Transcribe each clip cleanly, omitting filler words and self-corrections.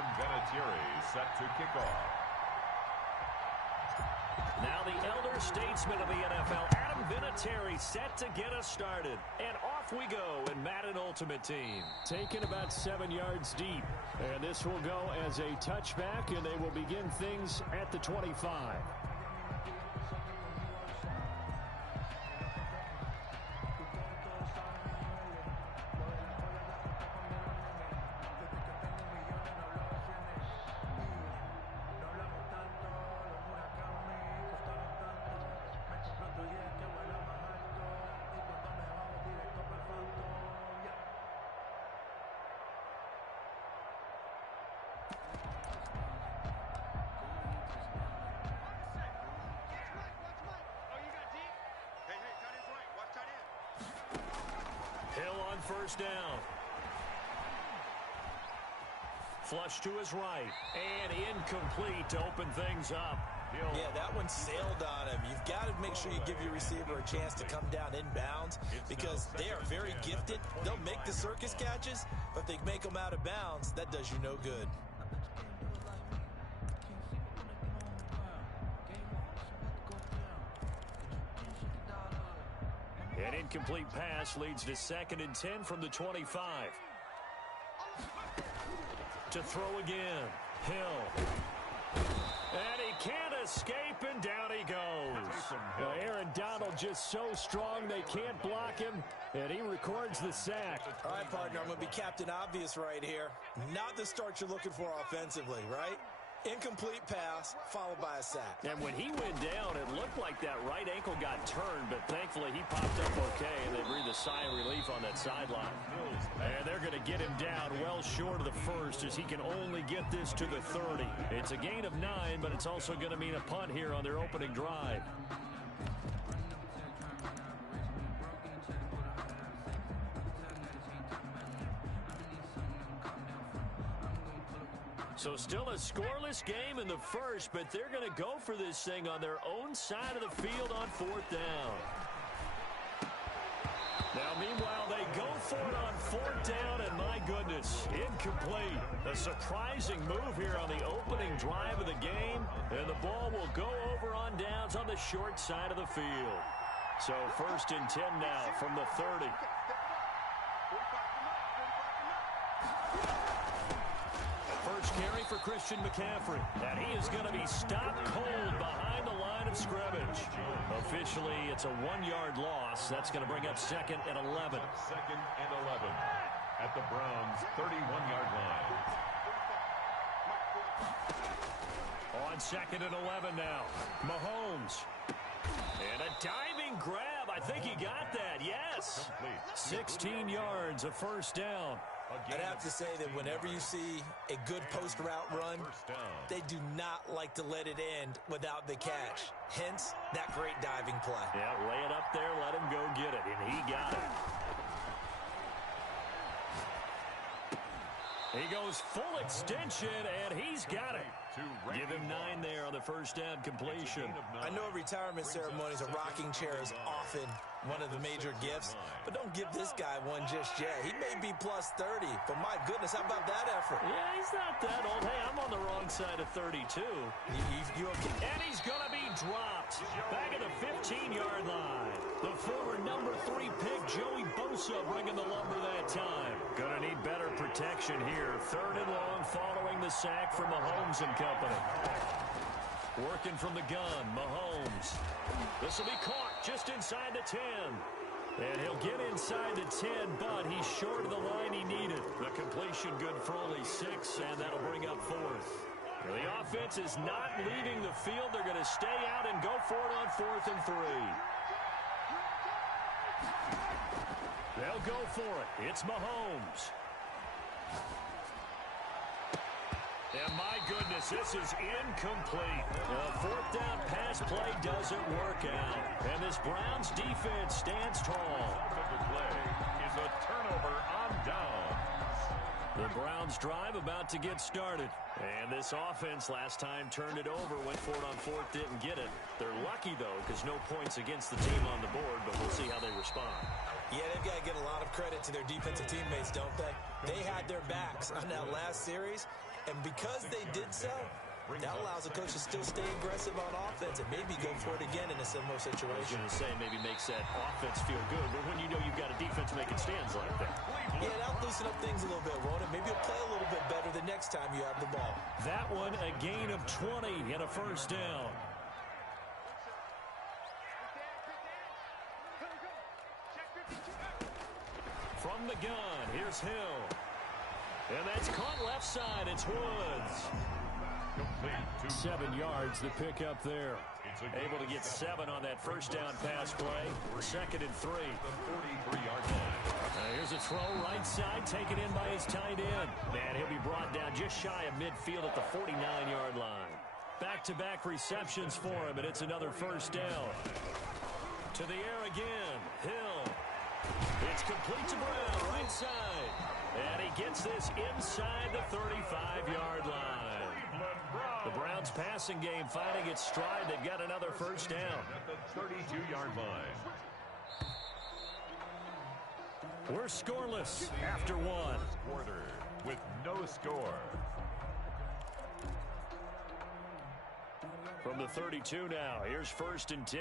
Adam Vinatieri set to kick off. Now the elder statesman of the NFL, Adam Vinatieri, set to get us started. And off we go in Madden Ultimate Team. Taken about 7 yards deep. And this will go as a touchback, and they will begin things at the 25. Hill on first down. Flush to his right. And incomplete to open things up. Yeah, that one sailed on him. You've got to make sure you give your receiver a chance to come down inbounds because they are very gifted. They'll make the circus catches, but if they make them out of bounds, that does you no good. An incomplete pass leads to 2nd and 10 from the 25. To throw again. Hill. And he can't escape, and down he goes. Well, Aaron Donald just so strong they can't block him, and he records the sack. All right, partner, I'm going to be Captain Obvious right here. Not the start you're looking for offensively, right? Incomplete pass, followed by a sack. And when he went down, it looked like that right ankle got turned, but thankfully he popped up okay, and they breathed a sigh of relief on that sideline. And they're going to get him down well short of the first as he can only get this to the 30. It's a gain of 9, but it's also going to mean a punt here on their opening drive. So still a scoreless game in the first, but they're going to go for this thing on their own side of the field on 4th down. Now, meanwhile, they go for it on 4th down, and my goodness, incomplete. A surprising move here on the opening drive of the game, and the ball will go over on downs on the short side of the field. So 1st and 10 now from the 30. First carry for Christian McCaffrey. And he is going to be stopped cold behind the line of scrimmage. Officially, it's a 1-yard loss. That's going to bring up 2nd and 11. 2nd and 11 at the Browns' 31-yard line. On 2nd and 11 now. Mahomes. And a diving grab. I think he got that. Yes. 16 yards, a first down. I'd have to say that whenever you see a good post route run, they do not like to let it end without the catch. Hence, that great diving play. Yeah, lay it up there, let him go get it, and he got it. He goes full extension, and he's got it. Give him 9 there on the first down completion. I know retirement ceremonies, a rocking chair is often one of the major gifts, but don't give this guy one just yet. He may be plus 30, but my goodness, how about that effort? Yeah, he's not that old. Hey, I'm on the wrong side of 32. You okay? And he's going to be dropped back at the 15-yard line. The former number 3 pick, Joey Bosa, bringing the lumber that time. Going to need better protection here. 3rd and long following the sack from Mahomes and company. Working from the gun, Mahomes. This will be caught just inside the 10. And he'll get inside the 10, but he's short of the line he needed. The completion good for only 6, and that'll bring up 4th. The offense is not leaving the field. They're going to stay out and go for it on 4th and 3. They'll go for it. It's Mahomes. And my goodness, this is incomplete. The 4th down pass play doesn't work out. And this Browns defense stands tall. The play is a turnover on downs. The Browns drive about to get started. And this offense last time turned it over, went for it on 4th, didn't get it. They're lucky, though, because no points against the team on the board, but we'll see how they respond. Yeah, they've got to give a lot of credit to their defensive teammates, don't they? They had their backs on that last series, And because they did so, that allows the coach to still stay aggressive on offense and maybe go for it again in a similar situation. I was going to say maybe makes that offense feel good, but when you know you've got a defense making stands like that. Yeah, that'll loosen up things a little bit, won't it? Maybe you'll play a little bit better the next time you have the ball. That one, a gain of 20 and a first down. From the gun, here's Hill. And that's caught left side. It's Woods. 7 yards, the pick up there. Able to get 7 on that first down pass play. 2nd and 3. The 43-yard line. Here's a throw right side, taken in by his tight end. And he'll be brought down just shy of midfield at the 49-yard line. Back-to-back receptions for him, and it's another first down. To the air again. Hill. It's complete to Brown, right side. And he gets this inside the 35-yard line. The Browns passing game finding its stride. They've got another first down. At the 32-yard line. We're scoreless after one. Quarter with no score. From the 32 now, here's 1st and 10.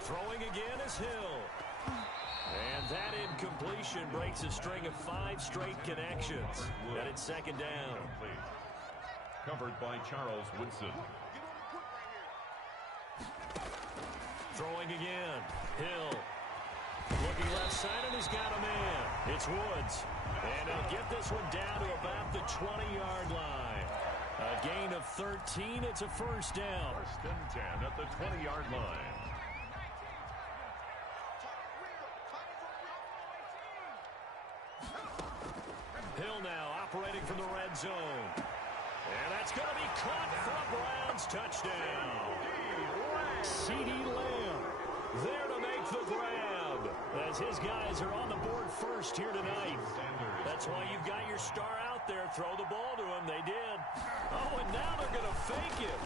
Throwing again is Hill. And that incompletion breaks a string of 5 straight connections. And it's 2nd down. Covered by Charles Woodson. Throwing again. Hill. Looking left side, and he's got a man. It's Woods. And he'll get this one down to about the 20-yard line. A gain of 13. It's a first down. 1st and 10 at the 20-yard line. Hill now operating from the red zone. And that's going to be caught for a Browns touchdown. CeeDee Lamb there to make the grab as his guys are on the board first here tonight. That's why you've got your star out there. Throw the ball to him. They did. Oh, and now they're going to fake it.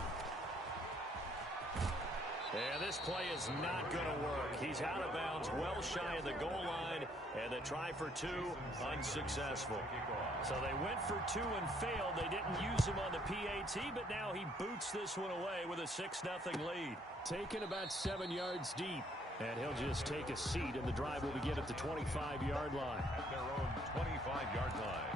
And this play is not going to work. He's out of bounds, well shy of the goal line, and the try for 2 unsuccessful. So they went for 2 and failed. They didn't use him on the PAT, but now he boots this one away with a 6-0 lead. Taken about 7 yards deep, and he'll just take a seat, and the drive will begin at the 25-yard line. At their own 25-yard line.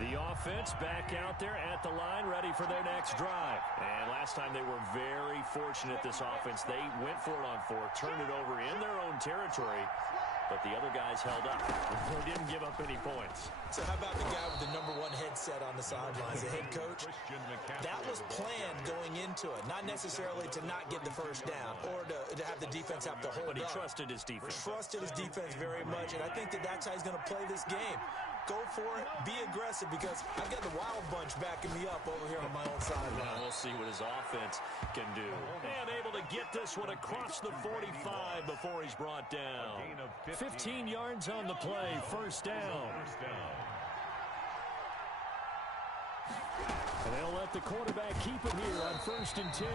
The offense back out there at the line, ready for their next drive. And last time they were very fortunate, this offense. They went for it on 4, turned it over in their own territory, but the other guys held up. They didn't give up any points. So how about the guy with the #1 headset on the sidelines, the head coach? That was planned going into it, not necessarily to not get the first down or to have the defense have to hold up. But he trusted his defense. Trusted his defense very much, and I think that's how he's going to play this game. Go for it, be aggressive, because I've got the wild bunch backing me up over here on my own sideline. Well, we'll see what his offense can do. And able to get this one across the 45 before he's brought down. 15 yards on the play, first down. And they'll let the quarterback keep it here on 1st and 10.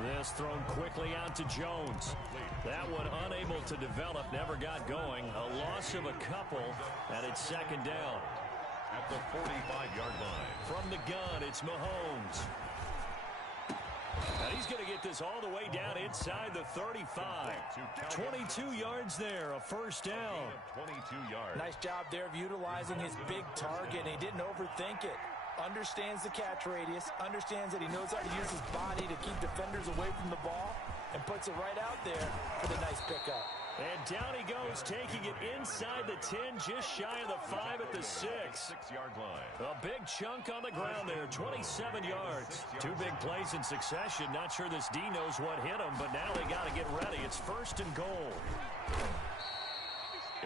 This thrown quickly out to Jones. That one unable to develop, never got going. A loss of a couple, and it's 2nd down. At the 45-yard line. From the gun, it's Mahomes. And he's going to get this all the way down inside the 35. 22 yards there, a first down. 22 yards. Nice job there of utilizing his big target, and he didn't overthink it. Understands the catch radius, understands that he knows how to use his body to keep defenders away from the ball, and puts it right out there for the nice pickup. And down he goes, taking it inside the 10, just shy of the 5 at the 6. 6-yard line. A big chunk on the ground there, 27 yards. 2 big plays in succession. Not sure this D knows what hit him, but now they got to get ready. It's 1st and goal.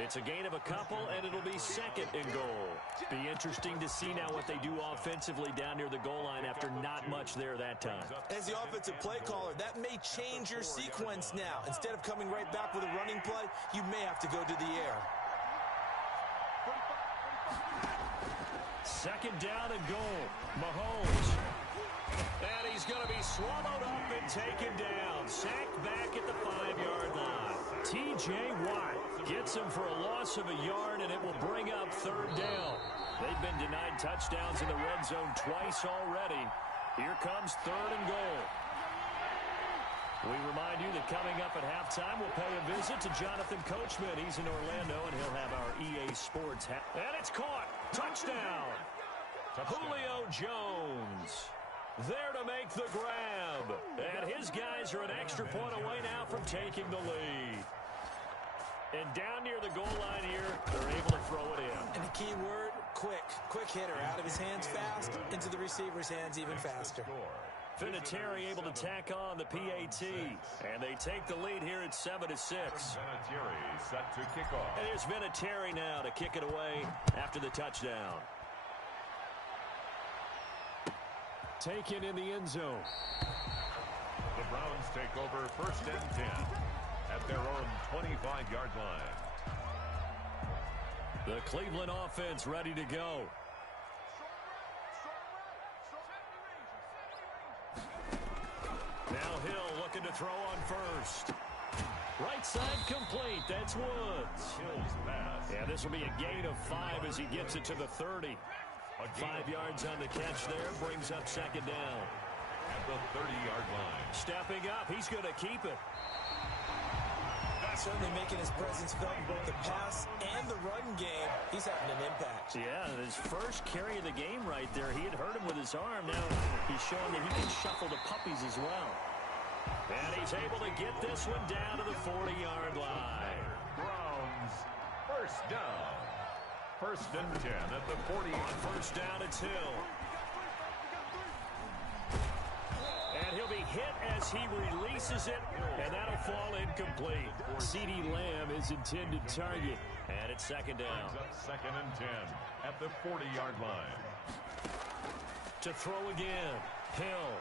It's a gain of a couple, and it'll be 2nd and goal. Be interesting to see now what they do offensively down near the goal line after not much there that time. As the offensive play caller, that may change your sequence now. Instead of coming right back with a running play, you may have to go to the air. 2nd down and goal. Mahomes. And he's going to be swallowed up and taken down. Sacked back at the 5-yard line. T.J. Watt gets him for a loss of a yard, and it will bring up third down. They've been denied touchdowns in the red zone twice already. Here comes third and goal. We remind you that coming up at halftime, we'll pay a visit to Jonathan Coachman. He's in Orlando, and he'll have our EA Sports hat. And it's caught. Touchdown. Julio Jones there to make the grab. And his guys are an extra point away now from taking the lead. And down near the goal line here, they're able to throw it in. And the key word, quick. Quick hitter. Out of his hands fast, into the receiver's hands even faster. Vinatieri able to tack on the PAT. And they take the lead here at 7-6. Vinatieri set to kick off. And here's Vinatieri now to kick it away after the touchdown. Taken in the end zone. The Browns take over 1st and 10 at their own 25-yard line. The Cleveland offense ready to go. Now Hill looking to throw on first. Right side complete. That's Woods. Hill's pass. Yeah, this will be a gain of 5 as he gets it to the 30. 5 yards on the catch there. Brings up second down. At the 30-yard line. Stepping up. He's going to keep it. Certainly making his presence felt in both the pass and the run game. He's having an impact. Yeah, his first carry of the game right there. He had hurt him with his arm. Now he's showing that he can shuffle the puppies as well. And he's able to get this one down to the 40-yard line. Browns, first down. 1st and 10 at the 40. On first down, it's Hill. And he'll be hit as he releases it, and that'll fall incomplete. CeeDee Lamb is intended target, and it's second down. Up 2nd and 10 at the 40-yard line. To throw again, Hill.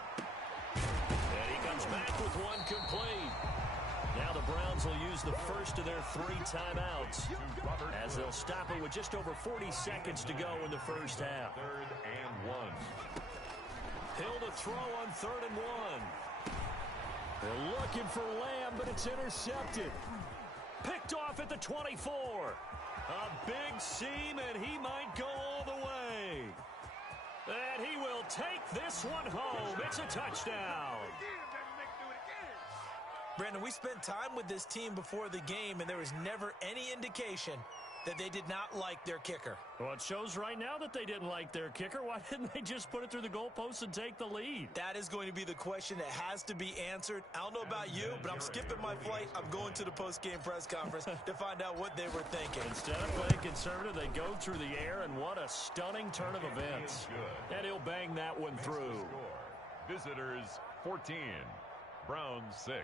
And he comes back with one complete. Now the Browns will use the first of their 3 timeouts as they'll stop it with just over 40 seconds to go in the first half. 3rd and 1. Hill to throw on 3rd and 1. They're looking for Lamb, but it's intercepted. Picked off at the 24. A big seam, and he might go all the way. And he will take this one home. It's a touchdown. Brandon, we spent time with this team before the game, and there was never any indication that they did not like their kicker. Well, it shows right now that they didn't like their kicker. Why didn't they just put it through the goalpost and take the lead? That is going to be the question that has to be answered. I don't know about you, but I'm skipping my flight. I'm going to the post-game press conference to find out what they were thinking. Instead of playing conservative, they go through the air, and what a stunning turn of events. And he'll bang that one through. Visitors 14, Browns 6.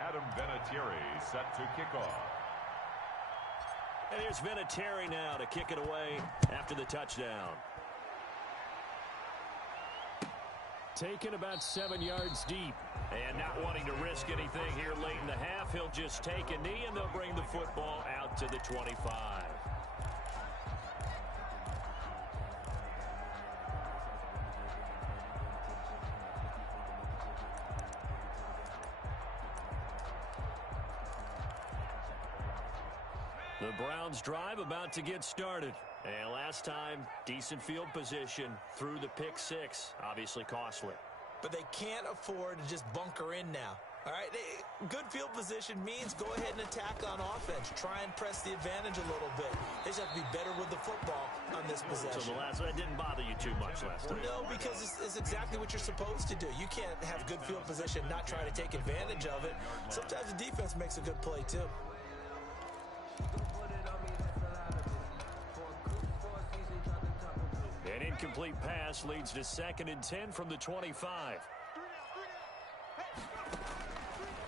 Adam Vinatieri set to kick off. And here's Vinatieri now to kick it away after the touchdown. Taken about 7 yards deep. And not wanting to risk anything here late in the half, he'll just take a knee, and they'll bring the football out to the 25. The Browns drive about to get started. And last time, decent field position through the pick 6. Obviously costly. But they can't afford to just bunker in now. All right, good field position means go ahead and attack on offense. Try and press the advantage a little bit. They just have to be better with the football on this possession. So the last one didn't bother you too much last time? No, because it's exactly what you're supposed to do. You can't have good field position, not try to take advantage of it. Sometimes the defense makes a good play, too. An incomplete pass leads to 2nd and 10 from the 25.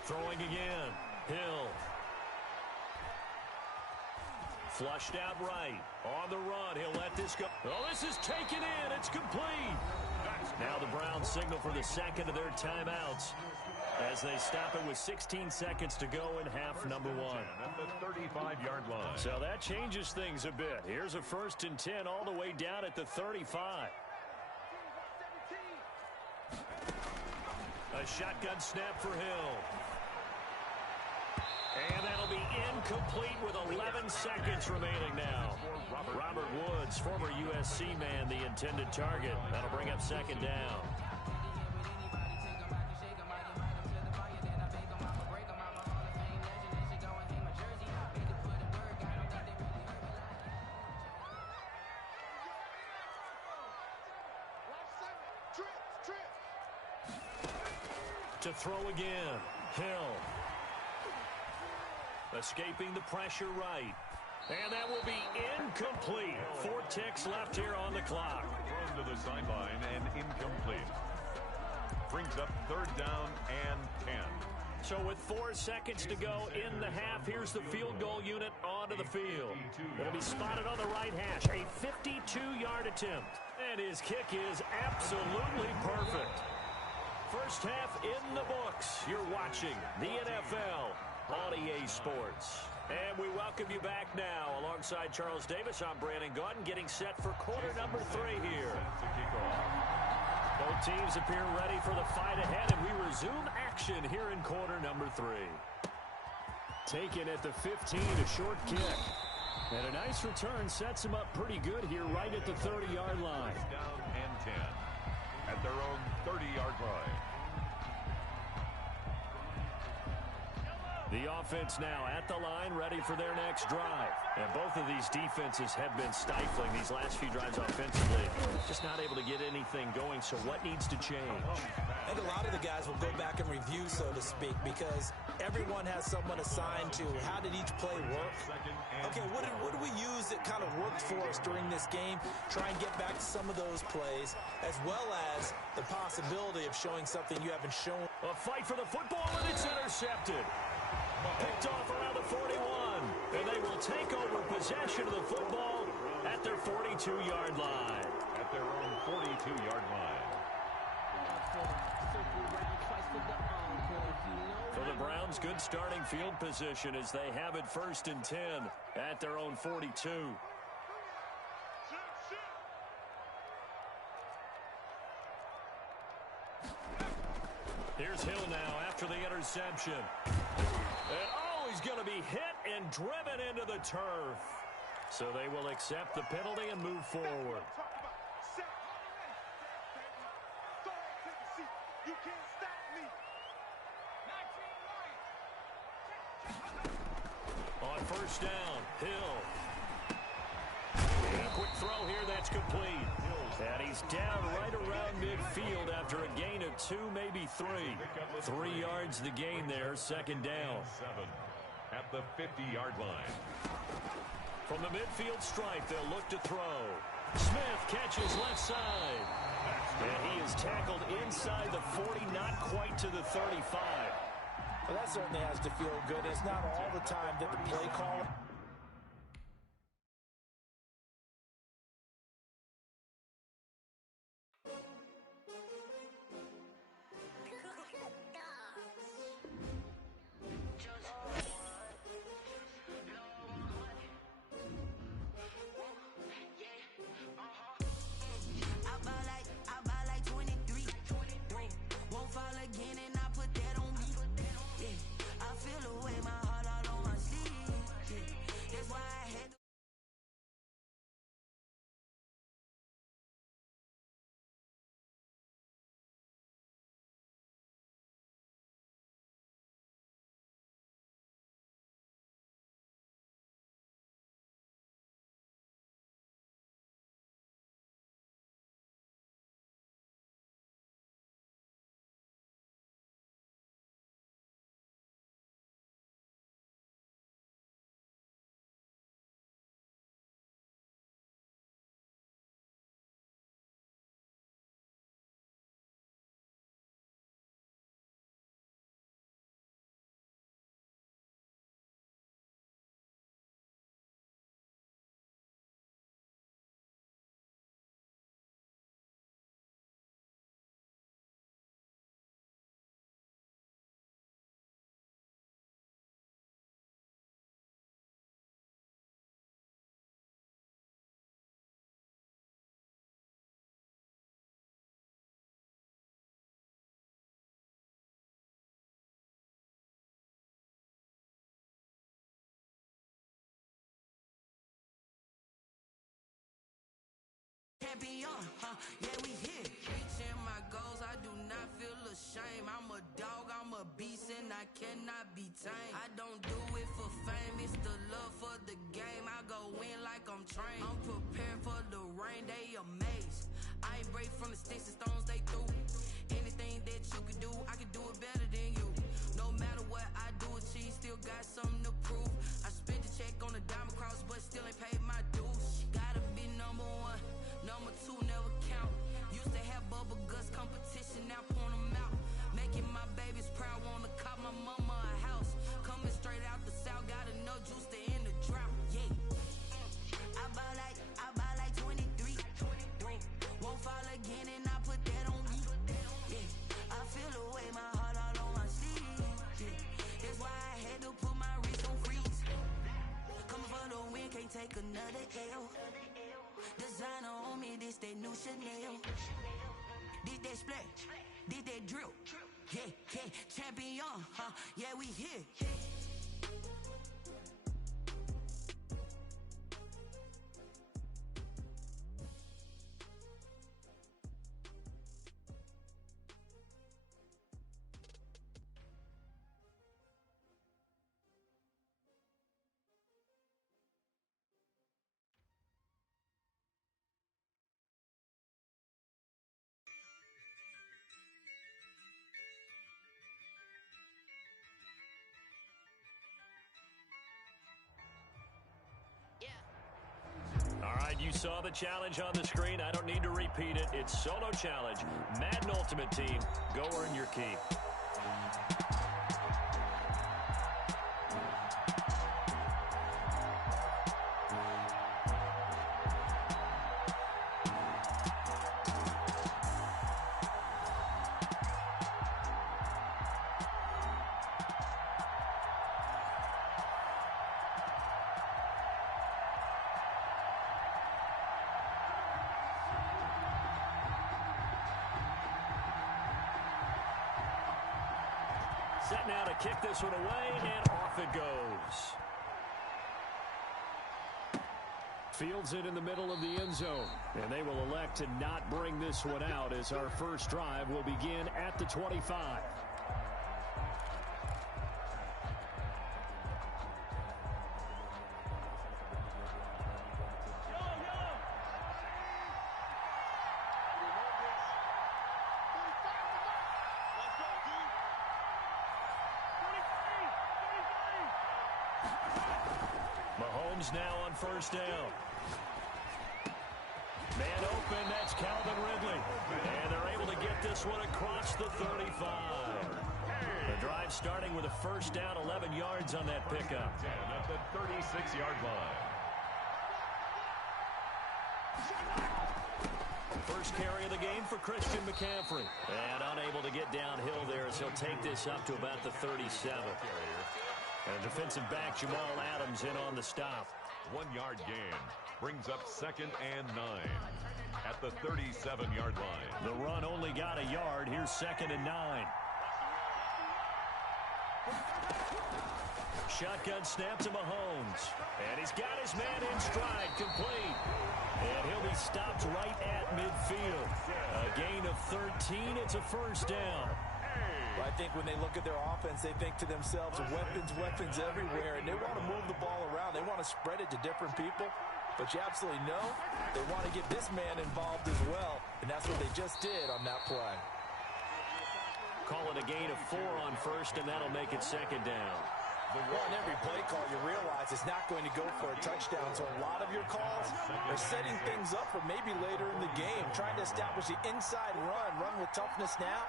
Throwing again. Hill. Flushed out right. On the run. He'll let this go. Oh, this is taken in. It's complete. Now the Browns signal for the second of their timeouts as they stop it with 16 seconds to go in half number 1. At the 35-yard line. So that changes things a bit. Here's a 1st and 10 all the way down at the 35. A shotgun snap for Hill. And that'll be incomplete with 11 seconds remaining now. Robert Woods, former USC man, the intended target. That'll bring up second down. To throw again. Hill. Escaping the pressure right. And that will be incomplete. 4 ticks left here on the clock. Thrown to the sideline and incomplete. Brings up third down and 10. So with 4 seconds to go in the half, here's the field goal unit onto the field. It'll be spotted on the right hash. A 52-yard attempt. And his kick is absolutely perfect. First half in the books. You're watching the NFL on EA Sports. And we welcome you back now. Alongside Charles Davis, I'm Brandon Gaudin, getting set for quarter number 3 here. Both teams appear ready for the fight ahead, and we resume action here in quarter number 3. Taken at the 15, a short kick. And a nice return sets him up pretty good here right at the 30-yard line. Down and 10 at their own 30-yard line. The offense now at the line, ready for their next drive. And both of these defenses have been stifling these last few drives offensively. Just not able to get anything going, so what needs to change? I think a lot of the guys will go back and review, so to speak, because everyone has someone assigned to how did each play work. Okay, what did we use that kind of worked for us during this game? Try and get back to some of those plays, as well as the possibility of showing something you haven't shown. A fight for the football, and it's intercepted. Picked off around the 41, and they will take over possession of the football at their 42-yard line. At their own 42-yard line. For the Browns, good starting field position as they have it 1st and 10 at their own 42. Here's Hill now after the interception. And oh, he's going to be hit and driven into the turf. So they will accept the penalty and move forward. On first down, Hill. And a quick throw here, that's complete. And he's down right around midfield after a gain of 2, maybe 3. 3 yards the gain there, second down. 7 at the 50-yard line. From the midfield stripe, they'll look to throw. Smith catches left side. And he is tackled inside the 40, not quite to the 35. Well, that certainly has to feel good. It's not all the time that the play call. Again, and I put that on me. Yeah, I feel away my heart all on my sleeve. Yeah. champion, yeah, we here. Reaching my goals, I do not feel ashamed. I'm a dog, I'm a beast, and I cannot be tamed. I don't do it for fame, it's the love for the game. I go in like I'm trained. I'm prepared for the rain, they amazed. I ain't break from the sticks and stones, they through. Anything that you can do, I can do it better than you. No matter what I do, achieve, still got something to prove. I spent the check on the diamond cross, but still ain't paid my dues. Gotta be number one, number two never count. Used to have bubble guts competition, now point them out. Making my babies proud, wanna cop my mama a house. Coming straight out the south, got enough juice to end the drought. Yeah, I bought like 23. Won't fall again, and I put that on me. Yeah, I feel the way, my heart all on my sleeve. Yeah, that's why I had to put my wrist on freeze. Coming for the win, can't take another L. Designer on me, this that new Chanel. Did that splash, did that drill. Yeah, yeah, champion, yeah, we here. All right, you saw the challenge on the screen. I don't need to repeat it. It's solo challenge. Madden Ultimate Team. Go earn your keep. Set now to kick this one away, and off it goes. Fields it in the middle of the end zone, and they will elect to not bring this one out as our first drive will begin at the 25. Mahomes now on first down. Man open, that's Calvin Ridley. And they're able to get this one across the 35. The drive starting with a first down, 11 yards on that pickup. And at the 36-yard line. First carry of the game for Christian McCaffrey. And unable to get downhill there as he'll take this up to about the 37. And defensive back Jamal Adams in on the stop. 1-yard gain brings up 2nd and 9 at the 37-yard line. The run only got a yard. Here's 2nd and 9. Shotgun snap to Mahomes. And he's got his man in stride, complete. And he'll be stopped right at midfield. A gain of 13. It's a first down. I think when they look at their offense, they think to themselves, weapons everywhere, and they want to move the ball around. They want to spread it to different people, but you absolutely know they want to get this man involved as well, and that's what they just did on that play. Call it a gain of 4 on first, and that'll make it 2nd down. Well, in every play call, you realize it's not going to go for a touchdown, so a lot of your calls are setting things up for maybe later in the game, trying to establish the inside run with toughness now.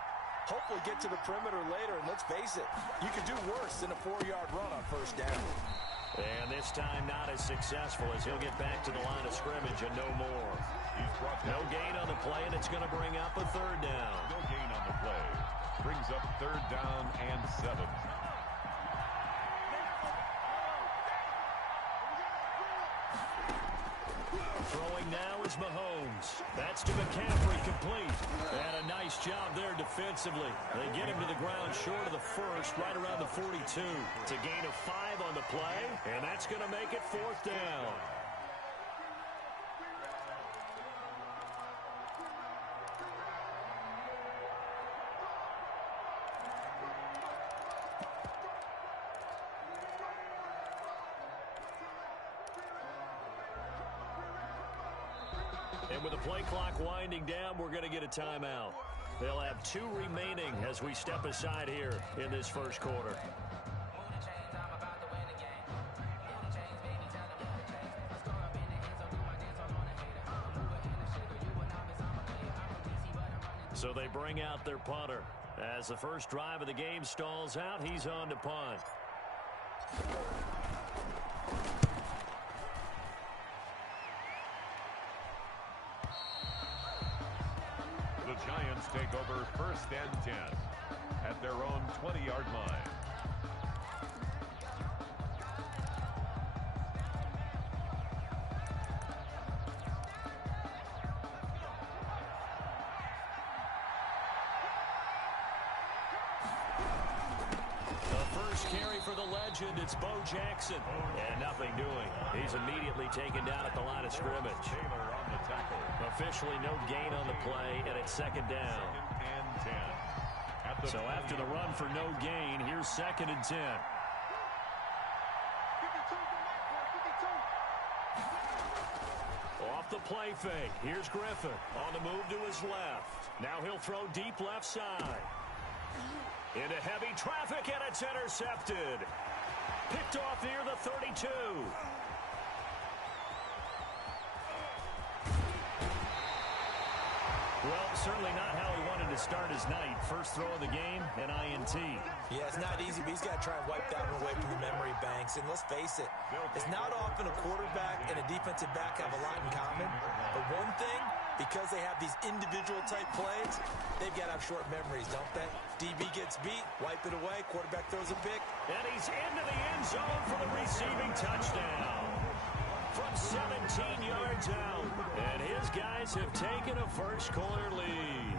Hopefully get to the perimeter later, and let's face it, you could do worse than a 4-yard run on first down. And this time not as successful as he'll get back to the line of scrimmage and no more. No gain on the play, and it's going to bring up a 3rd down. No gain on the play. Brings up 3rd down and 7. Throwing now is Mahomes. That's to McCaffrey, complete. And a nice job there defensively. They get him to the ground short of the first, right around the 42. It's a gain of 5 on the play, and that's going to make it 4th down. And with the play clock winding down, we're going to get a timeout. They'll have 2 remaining as we step aside here in this first quarter. So they bring out their punter. As the first drive of the game stalls out, he's on to punt. The Giants take over 1st and 10 at their own 20-yard line. Carry for the legend, it's Bo Jackson. And nothing doing. He's immediately taken down at the line of scrimmage. Taylor on the tackle. Officially no gain on the play, and it's 2nd down. 2nd and 10. So after the run for no gain, here's 2nd and 10. Off the play fake, here's Griffin on the move to his left. Now he'll throw deep left side. Into heavy traffic, and it's intercepted. Picked off near the 32. Well, certainly not how he wanted to start his night. First throw of the game, an INT. Yeah, it's not easy, but he's got to try and wipe that one away from the memory banks. And let's face it, it's not often a quarterback and a defensive back have a lot in common. But one thing, because they have these individual type plays, they've got to have short memories, don't they? DB gets beat, wipe it away, quarterback throws a pick. And he's into the end zone for the receiving touchdown. From 17 yards out. And his guys have taken a first quarter lead.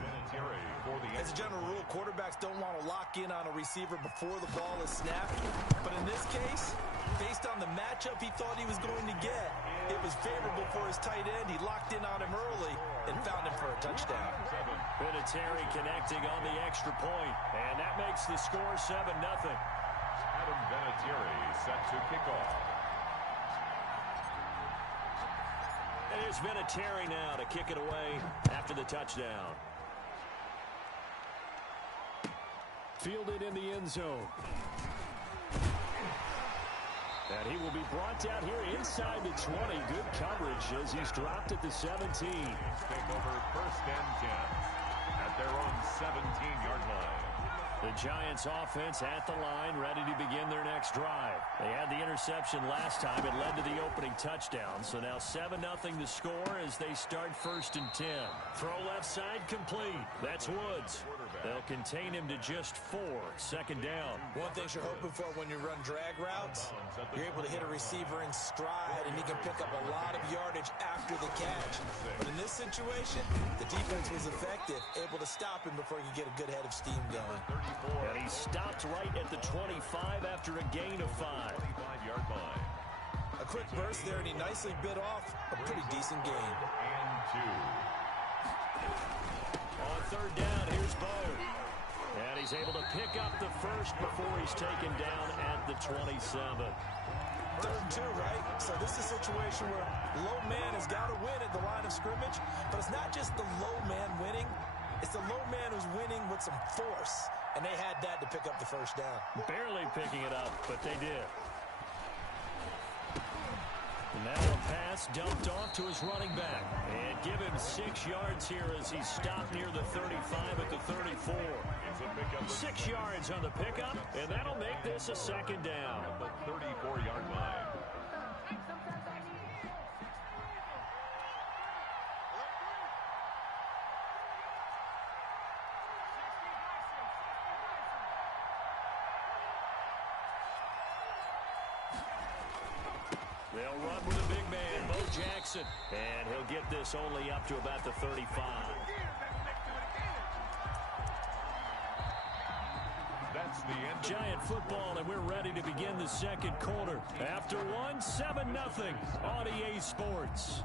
As a general rule, quarterbacks don't want to lock in on a receiver before the ball is snapped. But in this case, based on the matchup he thought he was going to get, it was favorable for his tight end. He locked in on him early and found him for a touchdown. Vinatieri connecting on the extra point, and that makes the score 7-0. Adam Vinatieri set to kick off. It is Vinatieri now to kick it away after the touchdown. Fielded in the end zone. And he will be brought down here inside the 20. Good coverage as he's dropped at the 17. Take over 1st and 10 at their own 17-yard line. The Giants offense at the line, ready to begin their next drive. They had the interception last time. It led to the opening touchdown. So now 7-0 the score as they start 1st and 10. Throw left side complete. That's Woods. They'll contain him to just 4. 2nd down. One thing you're hoping for when you run drag routes, you're able to hit a receiver in stride, and he can pick up a lot of yardage after the catch. But in this situation, the defense was effective, able to stop him before he could get a good head of steam going. And he stopped right at the 25 after a gain of 5. 25-yard line. A quick burst there, and he nicely bit off a pretty decent gain. And 2. On 3rd down, here's Bo. And he's able to pick up the first before he's taken down at the 27. 3rd and 2, right? So this is a situation where low man has got to win at the line of scrimmage, but it's not just the low man winning. It's the low man who's winning with some force, and they had that to pick up the first down. Barely picking it up, but they did. And now a pass dumped off to his running back. And give him 6 yards here as he's stopped near the 35 at the 34. 6 yards on the pickup, and that'll make this a 2nd down. At the 34-yard line. They'll run with a big man, Bo Jackson. And he'll get this only up to about the 35. That's the end. Giant football, and we're ready to begin the 2nd quarter. After 1, 7-0 on EA Sports.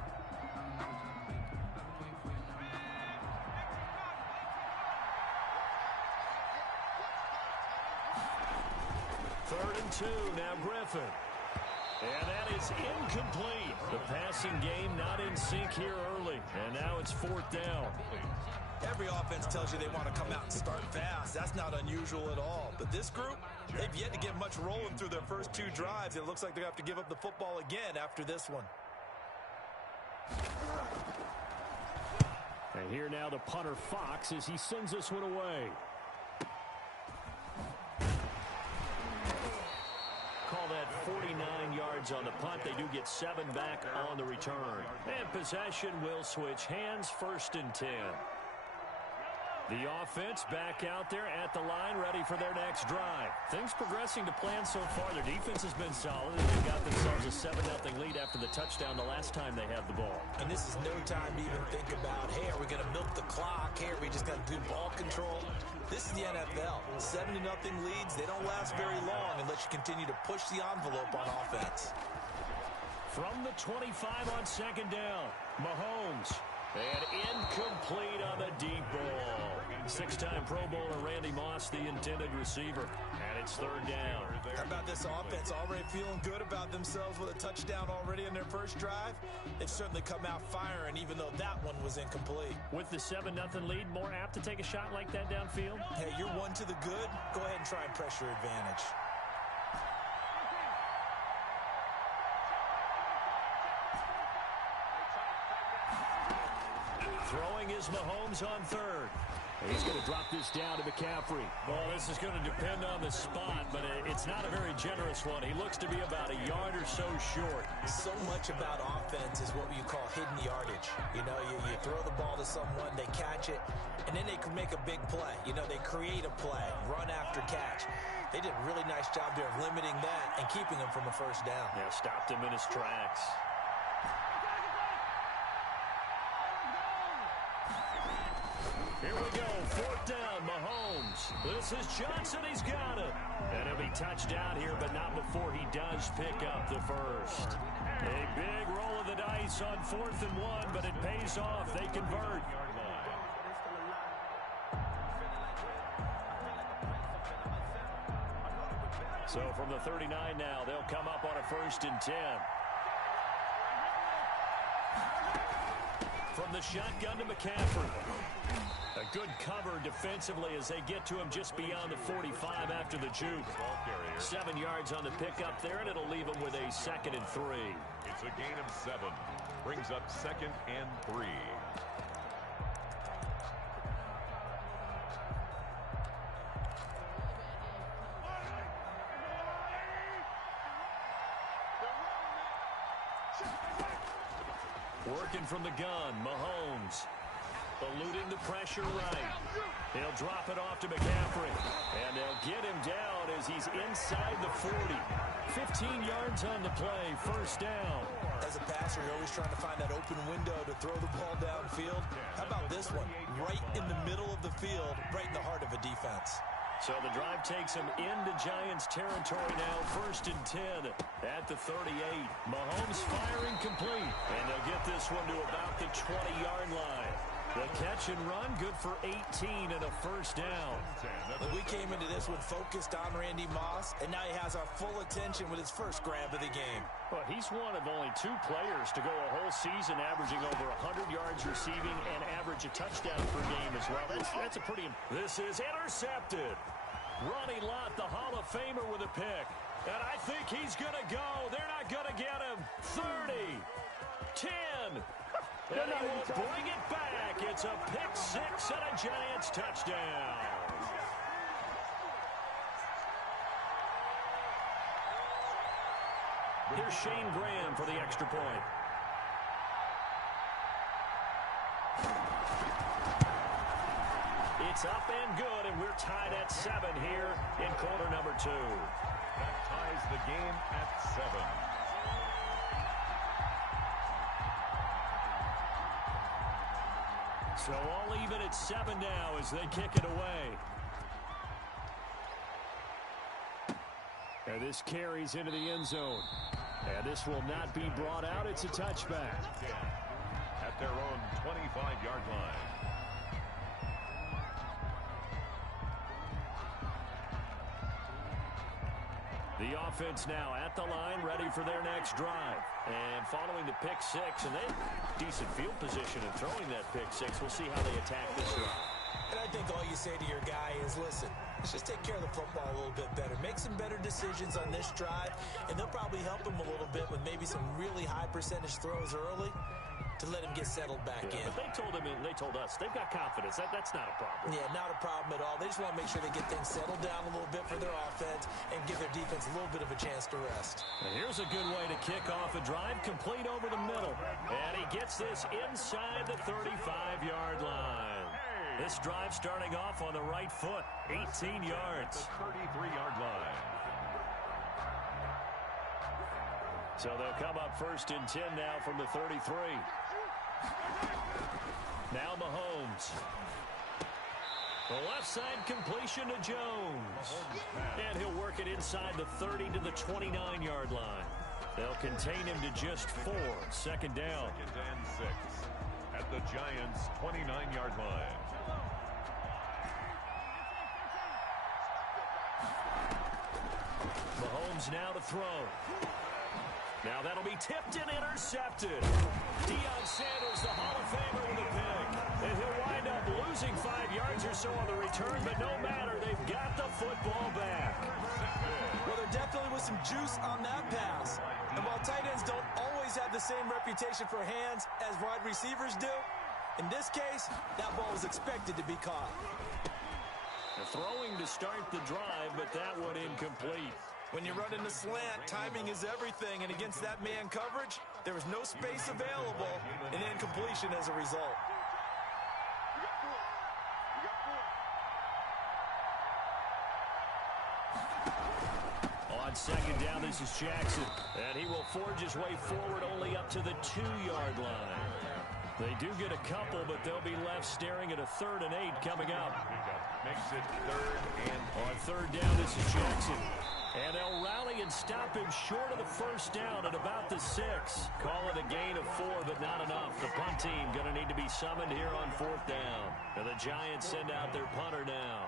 Third and 2, now Griffin. And that is incomplete. The passing game not in sync here early. And now it's 4th down. Every offense tells you they want to come out and start fast. That's not unusual at all. But this group, they've yet to get much rolling through their first 2 drives. It looks like they have to give up the football again after this one. And here now the punter Fox as he sends this one away. Call that 49 yards on the punt. They do get 7 back on the return. And possession will switch hands, 1st and 10. The offense back out there at the line, ready for their next drive. Things progressing to plan so far. Their defense has been solid, and they've got themselves a 7-0 lead after the touchdown the last time they had the ball. And this is no time to even think about, hey, are we going to milk the clock? Hey, are we just going to do ball control? This is the NFL. 7-0 leads, they don't last very long unless you continue to push the envelope on offense. From the 25 on 2nd down, Mahomes. And incomplete on the deep ball. 6-time Pro Bowler Randy Moss, the intended receiver. And it's 3rd down. How about this offense? Already feeling good about themselves with a touchdown already in their first drive. They've certainly come out firing, even though that one was incomplete. With the 7-0 lead, more apt to take a shot like that downfield? Hey, you're 1 to the good. Go ahead and try and press your advantage. Throwing is Mahomes on 3rd. He's going to drop this down to McCaffrey. Well, this is going to depend on the spot, but it's not a very generous one. He looks to be about a yard or so short. So much about offense is what you call hidden yardage. You know, you throw the ball to someone, they catch it, and then they can make a big play. You know, they create a play, run after catch. They did a really nice job there of limiting that and keeping him from a 1st down. Yeah, stopped him in his tracks. Here we go, 4th down, Mahomes. This is Johnson, he's got it. And he'll be touched down here, but not before he does pick up the 1st. A big roll of the dice on 4th and 1, but it pays off. They convert. So from the 39 now, they'll come up on a 1st and 10. From the shotgun to McCaffrey. A good cover defensively as they get to him just beyond the 45 after the juke. 7 yards on the pickup there, and it'll leave him with a 2nd and 3. It's a gain of 7. Brings up 2nd and 3. Working from the gun, Mahomes. Eluding the pressure right. They'll drop it off to McCaffrey. And they'll get him down as he's inside the 40. 15 yards on the play, 1st down. As a passer, you're always trying to find that open window to throw the ball downfield. How about this one? Right in the middle of the field, right in the heart of a defense. So the drive takes him into Giants territory now, 1st and 10 at the 38. Mahomes firing complete, and they'll get this one to about the 20-yard line. The catch and run, good for 18 and a 1st down. Look, we came into this one focused on Randy Moss, and now he has our full attention with his first grab of the game. Well, he's one of only 2 players to go a whole season averaging over 100 yards receiving and average a touchdown per game as well. That's a pretty... This is intercepted. Ronnie Lott, the Hall of Famer, with a pick. And I think he's going to go. They're not going to get him. 30, 10, and he will bring it back. It's a pick 6 and a Giants touchdown. Here's Shane Graham for the extra point. It's up and good, and we're tied at 7 here in quarter number 2. That ties the game at 7. So all even at 7 now as they kick it away. And this carries into the end zone. And this will not be brought out. It's a touchback. At their own 25-yard line. The offense now at the line, ready for their next drive. And following the pick six, and they decent field position in throwing that pick six. We'll see how they attack this drive. And I think all you say to your guy is, listen, let's just take care of the football a little bit better. Make some better decisions on this drive, and they'll probably help him a little bit with maybe some really high percentage throws early to let him get settled back in. But they told him, and they told us, they've got confidence. That's not a problem. Yeah, not a problem at all. They just want to make sure they get things settled down a little bit for their offense and give their defense a little bit of a chance to rest. And here's a good way to kick off a drive, complete over the middle. And he gets this inside the 35-yard line. This drive starting off on the right foot, 18 yards. The 33-yard line. So they'll come up first and 10 now from the 33. Now Mahomes. The left side completion to Jones. And he'll work it inside the 30 to the 29-yard line. They'll contain him to just 4. Second down. 2nd and 6 at the Giants' 29-yard line. Mahomes now to throw. Now that'll be tipped and intercepted. Deion Sanders, the Hall of Famer, with a pick. And he'll wind up losing 5 yards or so on the return, but no matter, they've got the football back. Well, there definitely was some juice on that pass. And while tight ends don't always have the same reputation for hands as wide receivers do, in this case, that ball was expected to be caught. Throwing to start the drive, but that one incomplete. When you're running the slant, timing is everything, and against that man coverage, there was no space available, and incompletion as a result. On second down, this is Jackson, and he will forge his way forward only up to the 2-yard line. They do get a couple, but they'll be left staring at a 3rd and 8 coming up. Makes it 3rd and 8. On 3rd down, this is Jackson. And they'll rally and stop him short of the first down at about the 6. Call it a gain of 4, but not enough. The punt team going to need to be summoned here on 4th down. And the Giants send out their punter now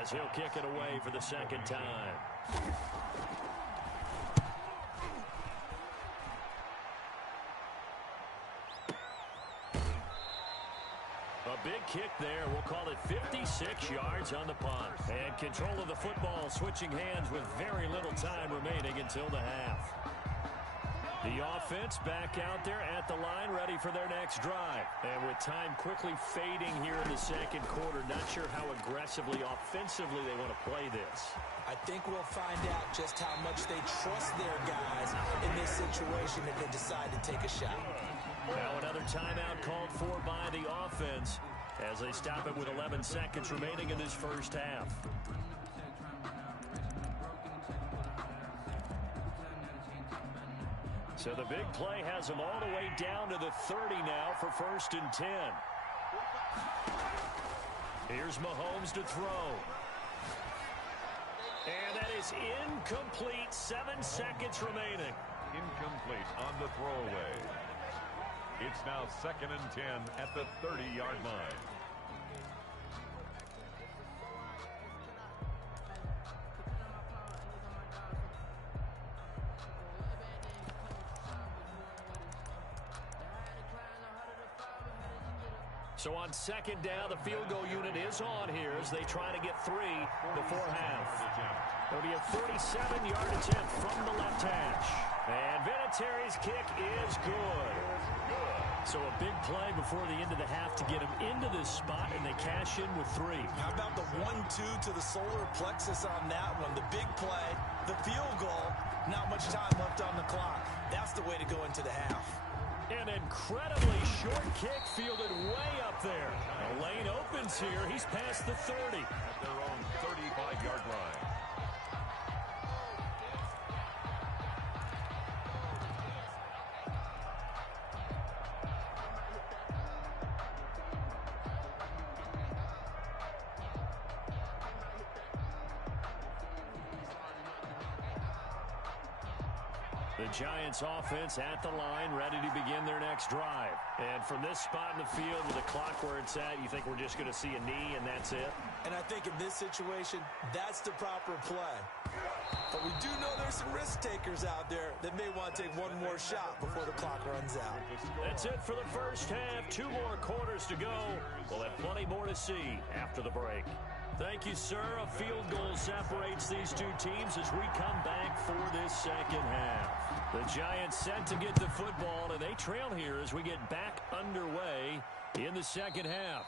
as he'll kick it away for the 2nd time. A big kick there. We'll call it 56 yards on the punt. And control of the football switching hands with very little time remaining until the half. The offense back out there at the line, ready for their next drive. And with time quickly fading here in the 2nd quarter, not sure how aggressively, offensively they want to play this. I think we'll find out just how much they trust their guys in this situation if they decide to take a shot. Now another timeout called for by the offense as they stop it with 11 seconds remaining in this first half. So the big play has them all the way down to the 30 now for 1st and 10. Here's Mahomes to throw. And that is incomplete. 7 seconds remaining. Incomplete on the throwaway. It's now 2nd and 10 at the 30-yard line. So on 2nd down, the field goal unit is on here as they try to get 3 before half. It'll be a 47-yard attempt from the left hash. And Vinatieri's kick is good. So a big play before the end of the half to get him into this spot, and they cash in with 3. How about the 1-2 to the solar plexus on that one? The big play, the field goal, not much time left on the clock. That's the way to go into the half. An incredibly short kick fielded way up there. A lane opens here. He's past the 30. At their own 35-yard line. The Giants offense at the line, ready to begin their next drive. And from this spot in the field with the clock where it's at, you think we're just going to see a knee and that's it? And I think in this situation, that's the proper play. But we do know there's some risk takers out there that may want to take one more shot before the clock runs out. That's it for the first half. 2 more quarters to go. We'll have plenty more to see after the break. Thank you, sir. A field goal separates these two teams as we come back for this second half. The Giants set to get the football, and they trail here as we get back underway in the second half.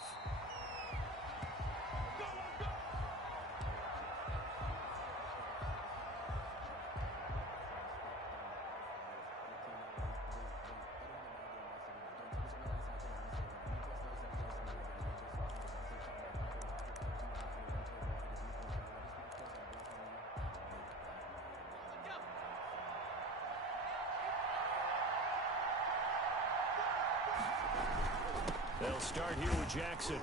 They'll start here with Jackson.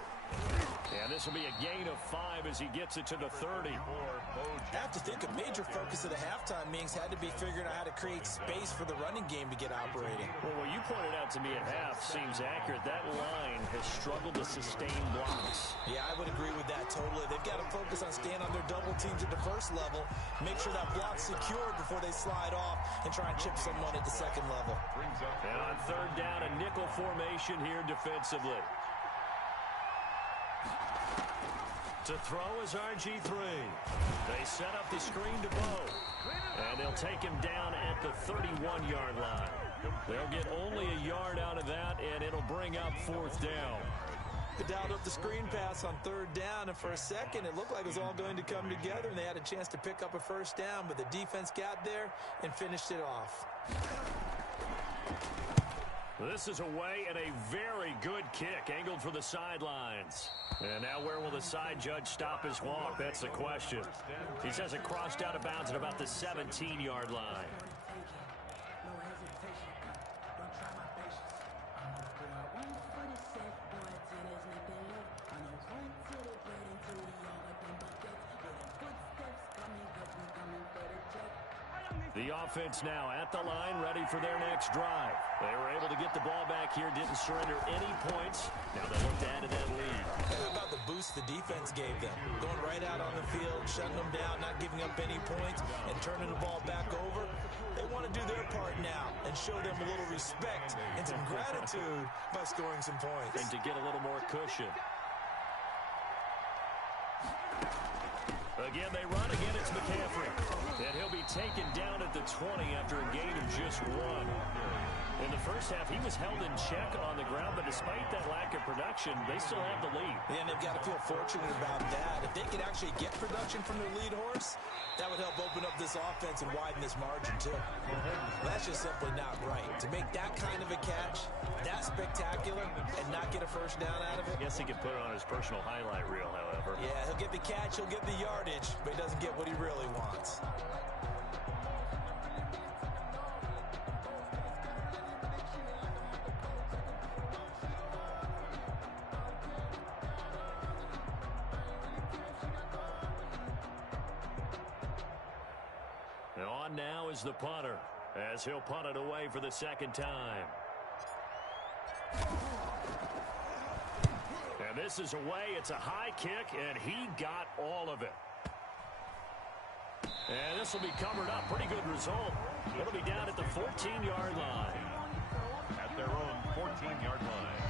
And this will be a gain of 5 as he gets it to the 30. I have to think a major focus of the halftime meetings had to be figuring out how to create space for the running game to get operating. Well, what you pointed out to me at half seems accurate. That line has struggled to sustain blocks. Yeah, I would agree with that totally. They've got to focus on staying on their double teams at the first level, make sure that block's secured before they slide off and try and chip someone at the second level. And on third down, a nickel formation here defensively. To throw is RG3. They set up the screen to Bo. And they'll take him down at the 31-yard line. They'll get only a yard out of that, and it'll bring up fourth down. They dialed up the screen pass on third down, and for a second it looked like it was all going to come together, and they had a chance to pick up a first down, but the defense got there and finished it off. This is away and a very good kick angled for the sidelines. And now where will the side judge stop his walk? That's the question. He says it crossed out of bounds at about the 17-yard line. The offense now at the line, ready for their next drive. They were able to get the ball back here, didn't surrender any points. Now they look to add to that lead. How about the boost the defense gave them? Going right out on the field, shutting them down, not giving up any points, and turning the ball back over. They want to do their part now and show them a little respect and some gratitude by scoring some points. And to get a little more cushion. Again, they run. Again, it's McCaffrey. And he'll be taken down at the 20 after a gain of just 1. In the first half, he was held in check on the ground, but despite that lack of production, they still have the lead. Yeah, and they've got to feel fortunate about that. If they could actually get production from their lead horse, that would help open up this offense and widen this margin, too. That's just simply not right. To make that kind of a catch, that spectacular, and not get a first down out of it. I guess he could put it on his personal highlight reel, however. Yeah, he'll get the catch, he'll get the yardage, but he doesn't get what he really wants. On now is the punter, as he'll punt it away for the second time. And this is away. It's a high kick, and he got all of it. And this will be covered up. Pretty good result. It'll be down at the 14-yard line. At their own 14-yard line.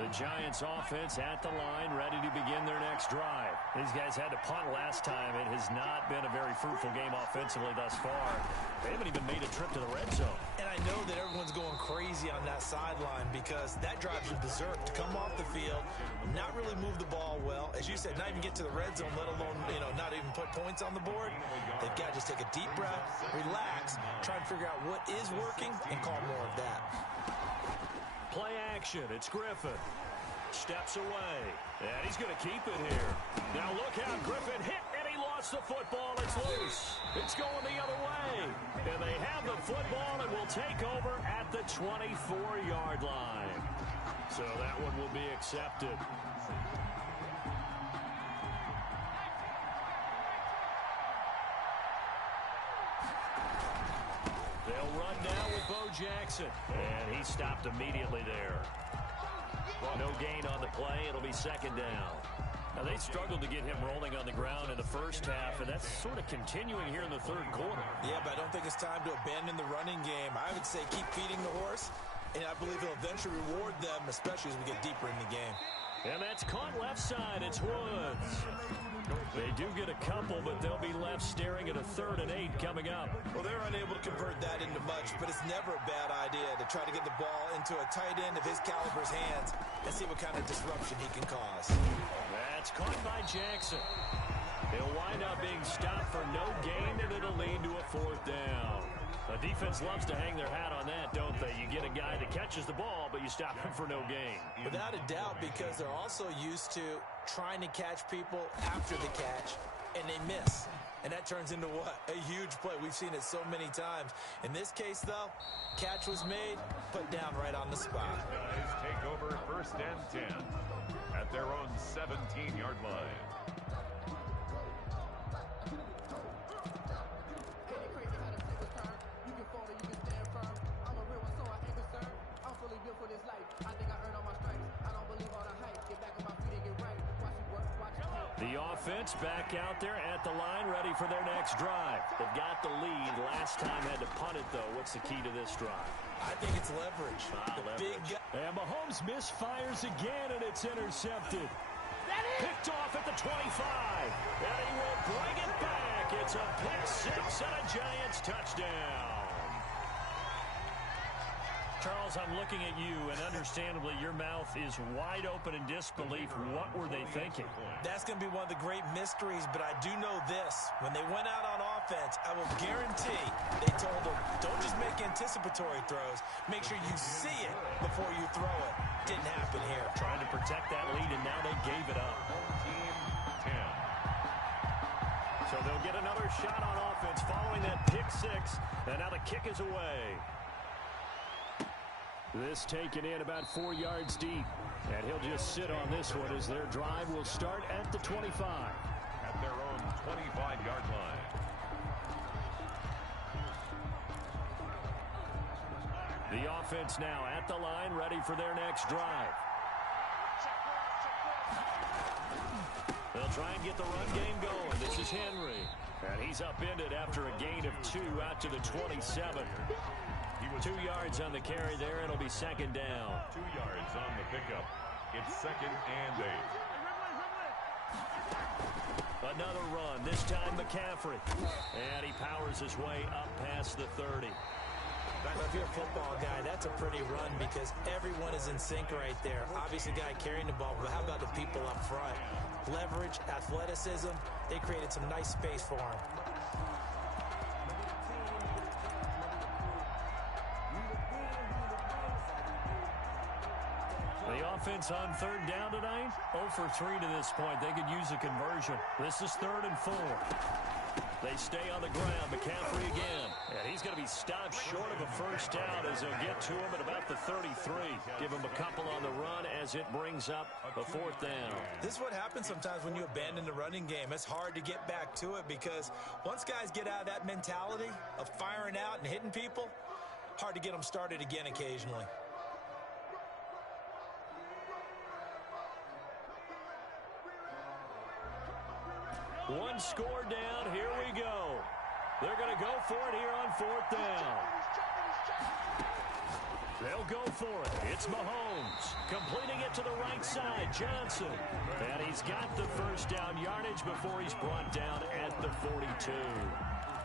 The Giants offense at the line, ready to begin their next drive. These guys had to punt last time. It has not been a very fruitful game offensively thus far. They haven't even made a trip to the red zone. And I know that everyone's going crazy on that sideline because that drives you berserk to come off the field, not really move the ball well. As you said, not even get to the red zone, let alone, not even put points on the board. They've got to just take a deep breath, relax, try and figure out what is working, and call more of that. Play action. It's Griffin. Steps away. And he's going to keep it here. Now look out. Griffin hit, and he lost the football. It's loose. It's going the other way. And they have the football and will take over at the 24-yard line. So that one will be accepted. Jackson. And he stopped immediately there. No gain on the play. It'll be second down. Now, they struggled to get him rolling on the ground in the first half, and that's sort of continuing here in the third quarter. Yeah, but I don't think it's time to abandon the running game. I would say keep feeding the horse, and I believe he'll eventually reward them, especially as we get deeper in the game. And that's caught left side. It's Woods. They do get a couple, but they'll be left staring at a 3rd and 8 coming up. Well, they're unable to convert that into much, but it's never a bad idea to try to get the ball into a tight end of his caliber's hands and see what kind of disruption he can cause. That's caught by Jackson. They'll wind up being stopped for no gain, and it'll lead to a 4th down. The defense loves to hang their hat on that, don't they? You get a guy that catches the ball, but you stop him for no gain. Without a doubt, because they're also used to trying to catch people after the catch, and they miss. And that turns into what? A huge play. We've seen it so many times. In this case, though, catch was made, put down right on the spot. Guys take over 1st and 10 at their own 17-yard line. The offense back out there at the line, ready for their next drive. They've got the lead. Last time had to punt it, though. What's the key to this drive? I think it's leverage. Leverage. And Mahomes misfires again, and it's intercepted. Picked off at the 25. And he will bring it back. It's a pick 6 and a Giants touchdown. Charles, I'm looking at you, and understandably, your mouth is wide open in disbelief. What were they thinking? That's going to be one of the great mysteries, but I do know this. When they went out on offense, I will guarantee they told them, don't just make anticipatory throws. Make sure you see it before you throw it. Didn't happen here. Trying to protect that lead, and now they gave it up. Team 10. So they'll get another shot on offense following that pick 6, and now the kick is away. This taken in about 4 yards deep. And he'll just sit on this one as their drive will start at the 25. At their own 25-yard line. The offense now at the line, ready for their next drive. They'll try and get the run game going. This is Henry. And he's upended after a gain of 2 out to the 27. 2 yards on the carry there. It'll be second down. 2 yards on the pickup. It's 2nd and 8. Another run, this time McCaffrey. And he powers his way up past the 30. If you're a football guy, that's a pretty run because everyone is in sync right there. Obviously, guy carrying the ball, but how about the people up front? Leverage, athleticism, they created some nice space for him. The offense on 3rd down tonight, 0 for 3 to this point. They could use a conversion. This is 3rd and 4. They stay on the ground. McCaffrey again. And he's going to be stopped short of a first down as they'll get to him at about the 33. Give him a couple on the run as it brings up a 4th down. This is what happens sometimes when you abandon the running game. It's hard to get back to it because once guys get out of that mentality of firing out and hitting people, hard to get them started again occasionally. One score down. Here we go. They're going to go for it here on 4th down. They'll go for it. It's Mahomes. Completing it to the right side. Johnson. And he's got the first down yardage before he's brought down at the 42.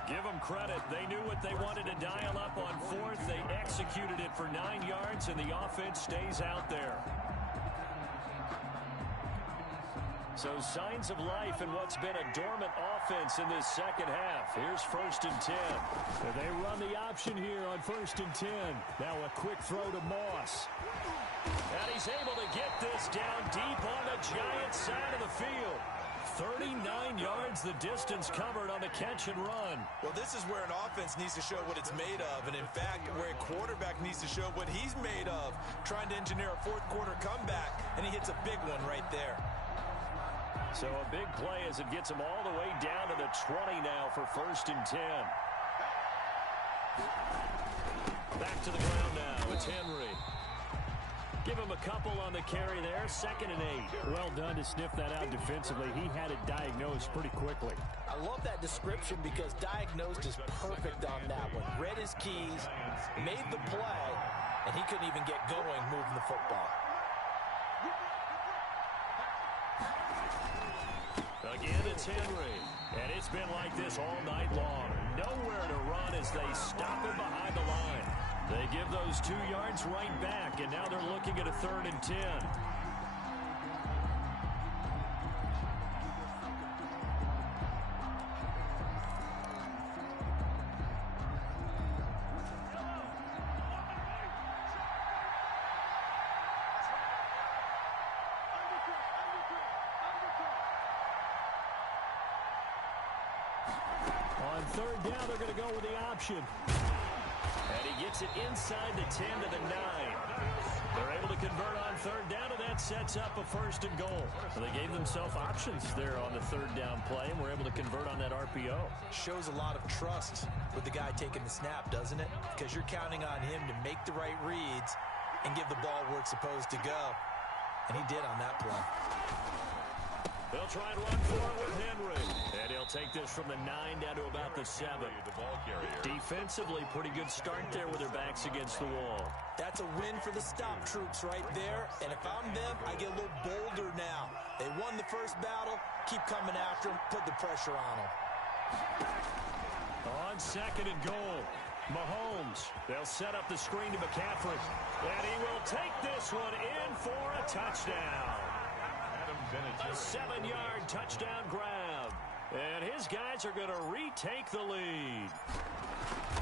Give them credit. They knew what they wanted to dial up on 4th. They executed it for 9 yards, and the offense stays out there. So signs of life in what's been a dormant offense in this second half. Here's 1st and 10. They run the option here on 1st and 10. Now a quick throw to Moss. And he's able to get this down deep on the Giants side of the field. 39 yards the distance covered on the catch and run. Well, this is where an offense needs to show what it's made of. And in fact, where a quarterback needs to show what he's made of. Trying to engineer a 4th quarter comeback. And he hits a big one right there. So a big play as it gets them all the way down to the 20 now for 1st and 10. Back to the ground now. It's Henry. Give him a couple on the carry there. 2nd and 8. Well done to sniff that out defensively. He had it diagnosed pretty quickly. I love that description because diagnosed is perfect on that one. Read his keys, made the play, and he couldn't even get going moving the football. Again, it's Henry. And it's been like this all night long. Nowhere to run as they stop him behind the line. They give those 2 yards right back, and now they're looking at a 3rd and 10. On 3rd down, they're going to go with the option. And he gets it inside the 10 to the 9. They're able to convert on 3rd down, and that sets up a 1st and goal. So they gave themselves options there on the 3rd down play, and were able to convert on that RPO. Shows a lot of trust with the guy taking the snap, doesn't it? Because you're counting on him to make the right reads and give the ball where it's supposed to go. And he did on that play. They'll try and run for it with Henry. And he'll take this from the 9 down to about the 7. Defensively, pretty good start there with their backs against the wall. That's a win for the stop troops right there. And if I'm them, I get a little bolder now. They won the first battle. Keep coming after them. Put the pressure on them. On 2nd and goal, Mahomes. They'll set up the screen to McCaffrey. And he will take this one in for a touchdown. A 7-yard touchdown grab. And his guys are going to retake the lead.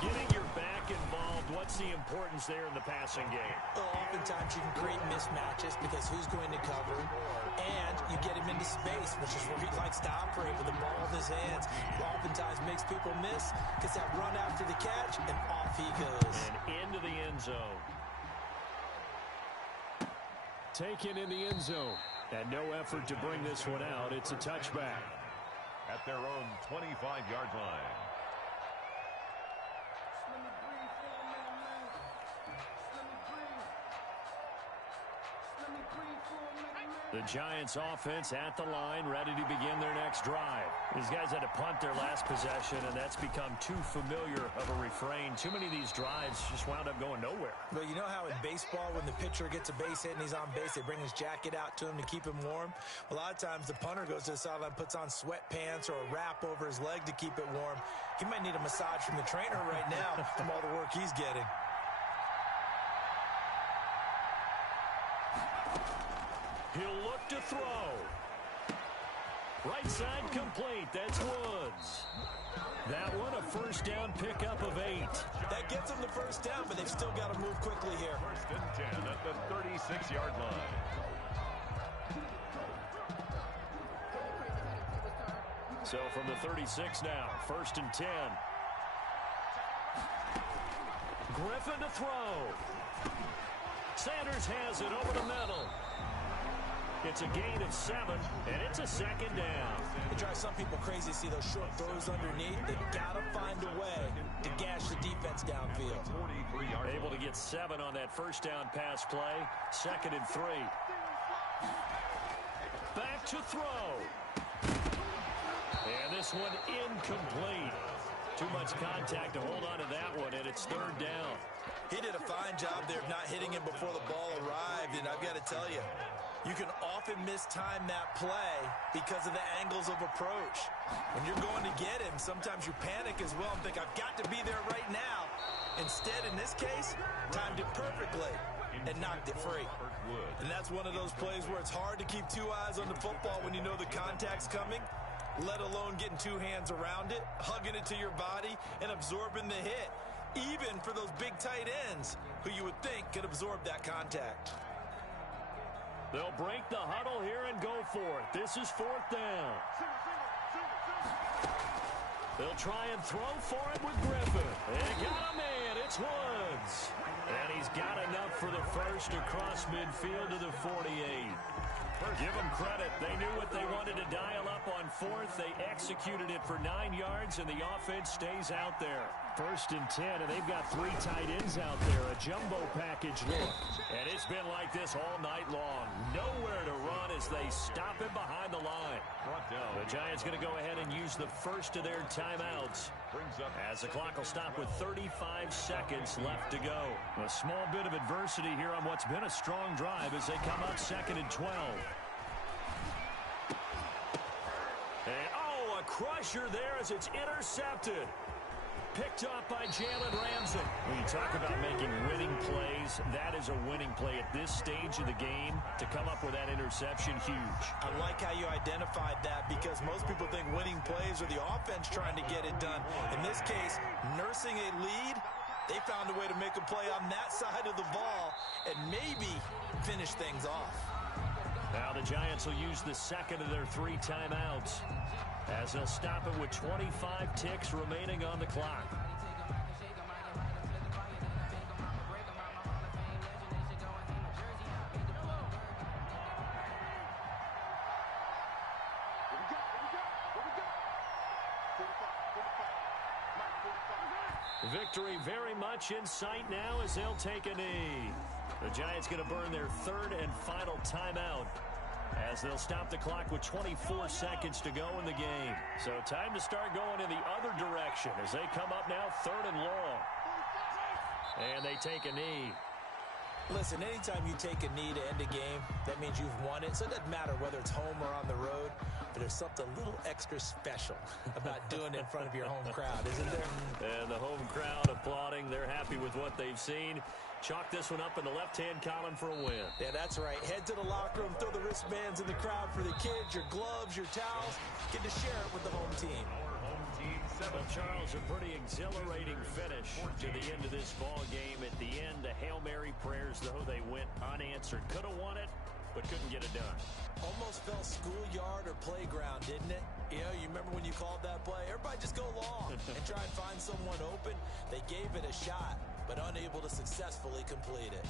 Getting your back involved, what's the importance there in the passing game? Well, oftentimes you can create mismatches because who's going to cover, and you get him into space, which is where he likes to operate with the ball in his hands. Oftentimes makes people miss, gets that run after the catch, and off he goes. And into the end zone. Taken in the end zone. And no effort to bring this one out. It's a touchback. At their own 25-yard line. The Giants offense at the line, ready to begin their next drive. These guys had to punt their last possession, and that's become too familiar of a refrain. Too many of these drives just wound up going nowhere. Well, you know how in baseball, when the pitcher gets a base hit and he's on base, they bring his jacket out to him to keep him warm? A lot of times the punter goes to the sideline, puts on sweatpants or a wrap over his leg to keep it warm. He might need a massage from the trainer right now from all the work he's getting. He'll look to throw. Right side complete. That's Woods. That one, a first down pickup of 8. That gets them the first down, but they've still got to move quickly here. 1st and 10 at the 36-yard line. So from the 36 now, 1st and 10. Griffin to throw. Sanders has it over the middle. It's a gain of 7, and it's a 2nd down. It drives some people crazy to see those short throws underneath. They've got to find a way to gash the defense downfield. Able to get 7 on that first down pass play. 2nd and 3. Back to throw. And this one incomplete. Too much contact to hold on to that one, and it's 3rd down. He did a fine job there of not hitting him before the ball arrived, and I've got to tell you, you can often mistime that play because of the angles of approach. When you're going to get him, sometimes you panic as well and think, I've got to be there right now. Instead, in this case, timed it perfectly and knocked it free. And that's one of those plays where it's hard to keep 2 eyes on the football when you know the contact's coming, let alone getting 2 hands around it, hugging it to your body, and absorbing the hit, even for those big tight ends who you would think could absorb that contact. They'll break the huddle here and go for it. This is 4th down. They'll try and throw for it with Griffin. They got a man. It's Woods. And he's got enough for the first across midfield to the 48. Give them credit. They knew what they wanted to dial up on 4th. They executed it for 9 yards, and the offense stays out there. First and 10, and they've got 3 tight ends out there. A jumbo package look. And it's been like this all night long. Nowhere to run as they stop him behind the line. The Giants going to go ahead and use the first of their timeouts as the clock will stop with 35 seconds left to go. A small bit of adversity here on what's been a strong drive as they come up 2nd and 12. And, oh, a crusher there as it's intercepted. Picked off by Jalen Ramsey. When you talk about making winning plays, that is a winning play at this stage of the game. To come up with that interception, huge. I like how you identified that because most people think winning plays are the offense trying to get it done. In this case, nursing a lead, they found a way to make a play on that side of the ball and maybe finish things off. Now the Giants will use the second of their 3 timeouts as they'll stop it with 25 ticks remaining on the clock. Victory very much in sight now as they'll take a knee. The Giants going to burn their 3rd and final timeout as they'll stop the clock with 24 seconds to go in the game. So time to start going in the other direction as they come up now 3rd and long. And they take a knee. Listen, anytime you take a knee to end a game, that means you've won it. So it doesn't matter whether it's home or on the road, but there's something a little extra special about doing it in front of your home crowd, isn't there? And the home crowd applauding. They're happy with what they've seen. Chalk this one up in the left-hand column for a win. Yeah, that's right. Head to the locker room, throw the wristbands in the crowd for the kids, your gloves, your towels. Get to share it with the home team. Well, Charles, a pretty exhilarating finish to the end of this ball game. At the end, the Hail Mary prayers, though, they went unanswered. Could have won it, but couldn't get it done. Almost felt schoolyard or playground, didn't it? You know, you remember when you called that play? Everybody just go long and try and find someone open. They gave it a shot, but unable to successfully complete it.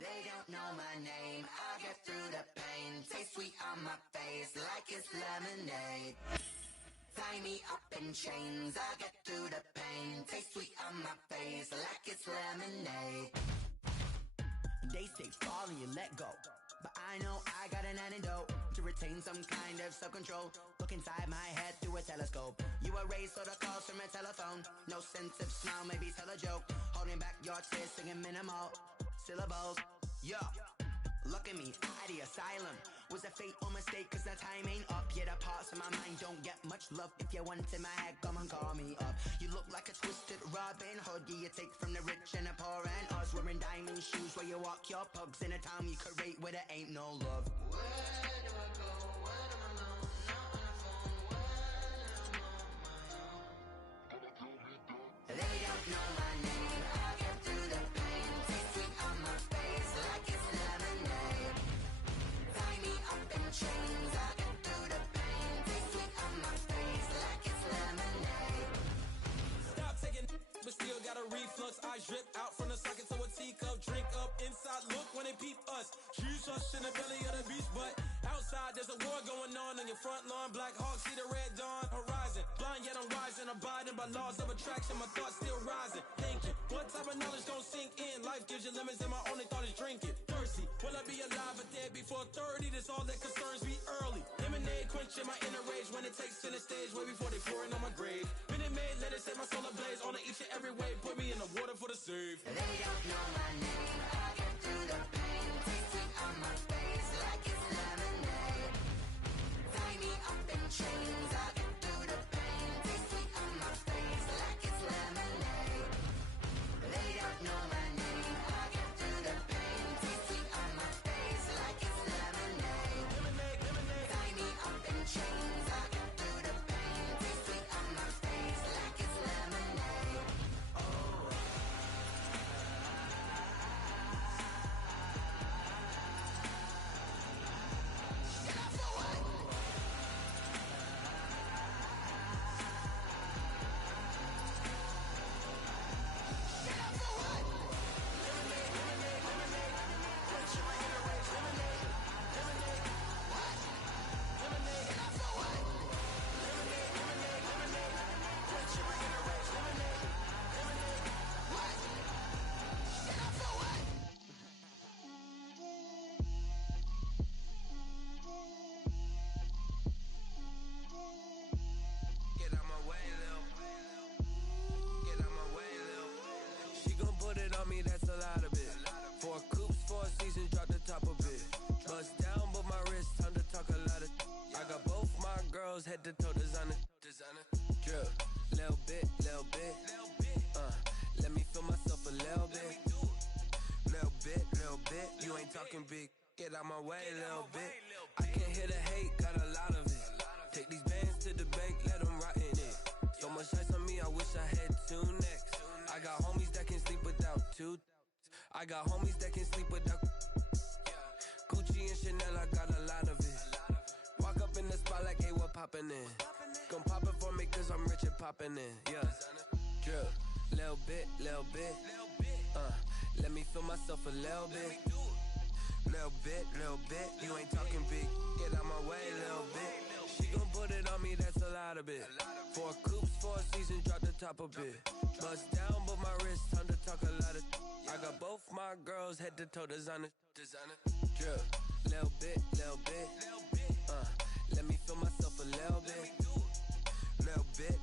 They don't know my name, I'll get through the pain. Taste sweet on my face like it's lemonade. Tie me up in chains, I'll get through the pain. Taste sweet on my face like it's lemonade. They say fall and you let go, but I know I got an antidote to retain some kind of self-control. Look inside my head through a telescope. You erase all the calls from a telephone. No sense of smile, maybe tell a joke. Holding back your tears, singing minimal syllables. Yeah, look at me, out the asylum. Was a fate or mistake, cause the time ain't up. Yeah, the parts of my mind don't get much love. If you want in my head, come and call me up. You look like a twisted Robin Hood. Yeah, you take from the rich and the poor and us. Wearing diamond shoes where you walk your pugs in a town you create where there ain't no love. Where do I go? Where am I known? they peep us. Choose us in the belly of the beast, but outside there's a war going on your front lawn. Black Hawk, see the red dawn horizon. Blind yet I'm rising, abiding by laws of attraction. My thoughts still rising, thinking what type of knowledge gon' sink in? Life gives you lemons and my only thought is drinking. Thirsty, will I be alive or dead before 30? That's all that concerns me early. Lemonade quenching my inner rage when it takes center stage way before they pouring on my grave. Minute Maid, let it set my soul ablaze on each and every way. Put me in the water for the save. They don't know my name. I get through the pain. Taste it on my face like it's lemonade. Tie me up in chains. I get through the pain. Taste it on my face like it's lemonade. They don't know my name. I get through the pain. Taste it on my face like it's lemonade. Tie me up in chains. I get through the pain. Taste it on my face like it's lemonade. Get out my way, Lil. Get out my way, Lil. She gon' put it on me, that's a lot of it. 4 coops, 4 seasons, drop the top of it. Bust down, but my wrist, time to talk a lot of. I got both my girls, head to toe designer. Drip, little bit, little bit. Let me feel myself a little bit. Little bit. You ain't talking big. Get out my way, little bit. I can't hear the hate, got a lot of it. Take these bands to the bank, let them rot in it. So much ice on me, I wish I had 2 necks. I got homies that can sleep without 2. I got homies that can sleep without Gucci and Chanel, I got a lot of it. Walk up in the spot like, hey, what poppin' in? Gon' pop it for me cause I'm rich and poppin' in, yeah. Drip, little bit. Let me feel myself a little bit. Little bit. You ain't talking big. Get out my way, little bit. She gon' put it on me, that's a lot of it. 4 coops, 4 seasons, drop the top of it. Bust down, but my wrist, time to talk a lot of. I got both my girls, head to toe designer. Drip, little bit. Let me feel myself a little bit. Little bit.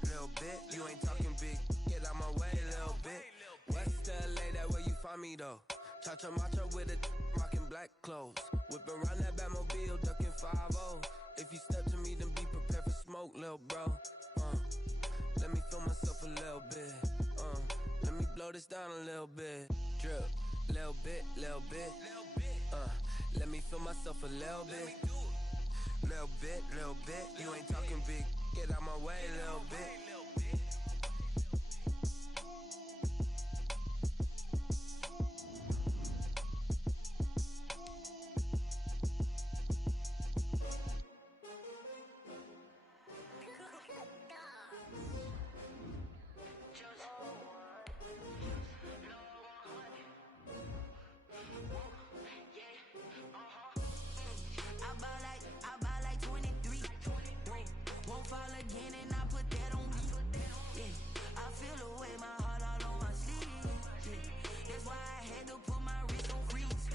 You ain't talking big. Get out my way, little bit. West LA, that where you find me though. Cha-cha matcha with a rockin' black clothes. Whip around that Batmobile, ducking 5-0. If you step to me, then be prepared for smoke, lil' bro. Let me feel myself a little bit. Let me blow this down a little bit. Drip, little bit. Let me feel myself a little bit. Little bit. You ain't talking big. Get out my way, little bit. I buy like 23. Won't fall again and I put that on me. Yeah, I feel away my heart all on my sleeve. Yeah, that's why I had to put my wrist on freeze.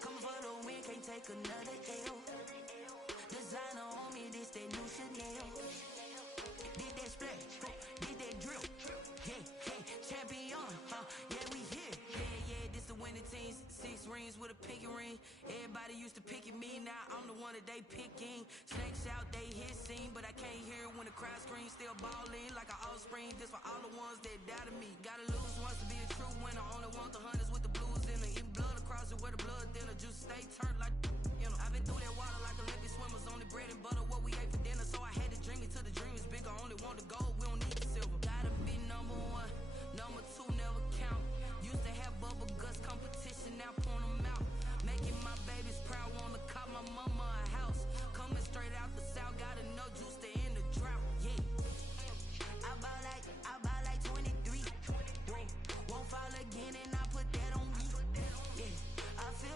Come for the win, can't take another L. Designer on me, this that new Chanel. Did that splash, did that drip. Hey, champion, yeah, we here. Yeah, this the winning team. 6 rings with a pinky ring. Everybody used to pick at me, now I'm the one that they picking. Snakes out, they hit scene, but I can't hear when the crowd screams. Still ballin' like an offspring. This for all the ones that doubted me. Gotta lose once to be a true winner. Only want the hunters with the blues in it. Even blood across it where the blood thinner. Juice stay turned like, you know. I've been through that water like Olympic swimmers. Only bread and butter, what we ate for dinner. So I had to dream it till the dream is bigger. Only want the gold, we don't need the silver. Gotta be number 1, number 2 never count. Used to have bubble guts competition, now point them out. Making my babies proud, wanna call my mama a house. Coming straight out the south, got enough juice to end the drought. Yeah, I buy like 23. Won't fall again and I put that on me. Yeah, I feel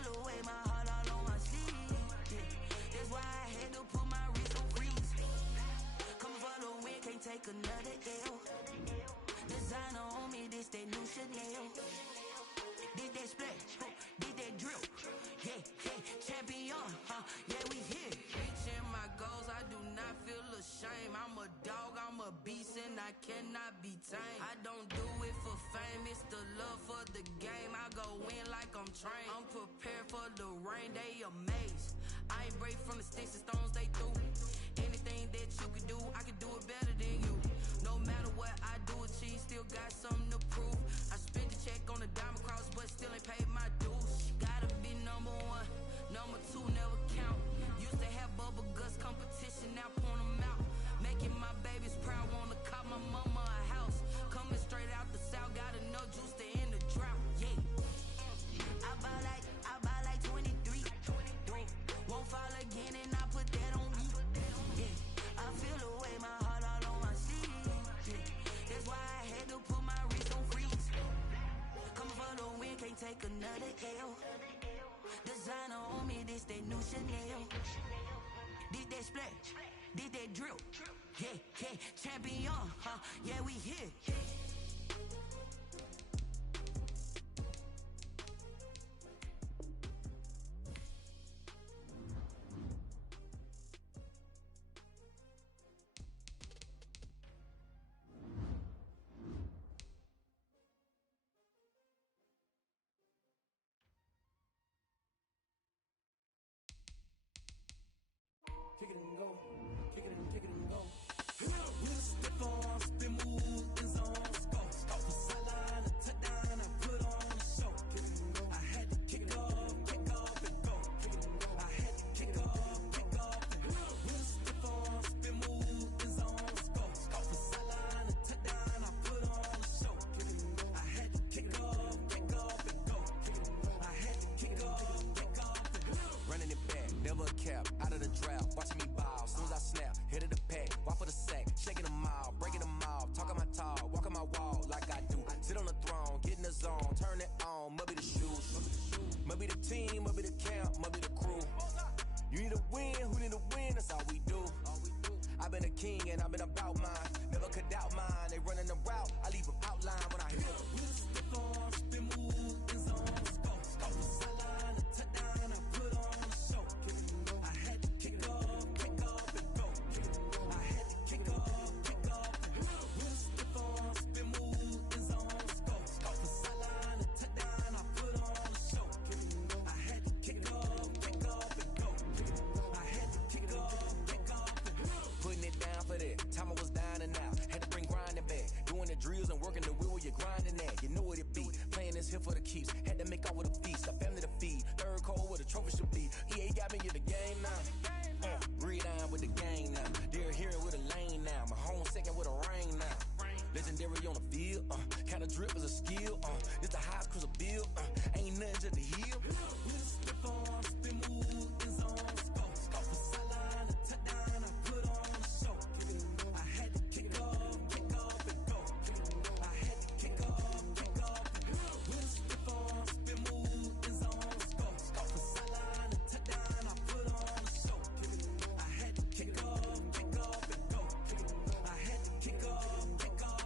take another L. Designer on me, this that new Chanel. Did that splash, did that drill. Yeah, champion, yeah, we here. Reaching my goals, I do not feel ashamed. I'm a dog, I'm a beast, and I cannot be tamed. I don't do it for fame, it's the love for the game. I go in like I'm trained. I'm prepared for the rain, they amazed. I ain't break from the sticks and stones they threw. Anything that you could do, I could do it better than you. No matter what I do, achieve, still got something to prove. I spent the check on the diamond cross, but still ain't paid my dues. Gotta be number one, number two never count. Used to have bubble guts competition, now point them out. Making my babies proud, wanna cop my mama a house. Coming straight out the south, got enough juice to end the drought. Yeah, I buy like 23. Won't fall again, and I put that on me. Yeah, I feel the way, my heart all on my sleeve. Yeah, that's why I had to put my wrist on freeze. Coming for the win, can't take another L. Designer on me, this that new Chanel. Did that splash, did that drill. Yeah, champion, yeah, we here. Kick it and go. Kick it and go. With a stiff arm, spin move, in zone, scope the sideline, a touchdown, I put on a show. I had to kick off and go. I had to kick off and go. With a stiff arm, spin move, in zone, scope the sideline, a touchdown, I put on a show. I had to kick off and go. I had to kick off and go. Running it back, never a cap, out of the drought, watching me ball, soon as I snap, hit of the pack, walk for the sack, shaking them all, breaking them all, talking my talk, walking my wall like I do, sit on the throne, get in the zone, turn it on, must be the shoes, must be the team, must be the camp, must be the crew, you need a win, who need a win, that's all we do, I've been a king and I've been about mine, never could doubt mine, they running the route, I leave them outline when I hit them. With a stiff arm, spin move, in zone, scope the sideline, a touchdown, I put on a show. I had to kick off and go. I had to kick off. With a stiff arm, spin move, in zone, scope the sideline, a touchdown, I put on a show. I had to kick off and go. I had to kick off and go. Putting it down for that. Time I was down and out. Had to bring grinding back. Doing the drills and working the wheel where you're grinding at. You know what it be. Playing this here for the keeps. Had to make out with a feast. A family to feed. Third cold where the trophy should be. EA got me in the game now. Read on with the gang now. They're hearing with a lane now. Mahomes second with a ring now. Legendary on the field. Kind of drip is a skill. It's the highest cruiser bill. Ain't nothing just to heal. With a stiff arm, spin move, in zone, scope the sideline, a touchdown, I put on a show. I had to kick off and go. I had to kick off and go. With a stiff arm, spin move, in zone, scope the sideline, a touchdown, I put on a show. I had to kick off and go. I had to kick off and go.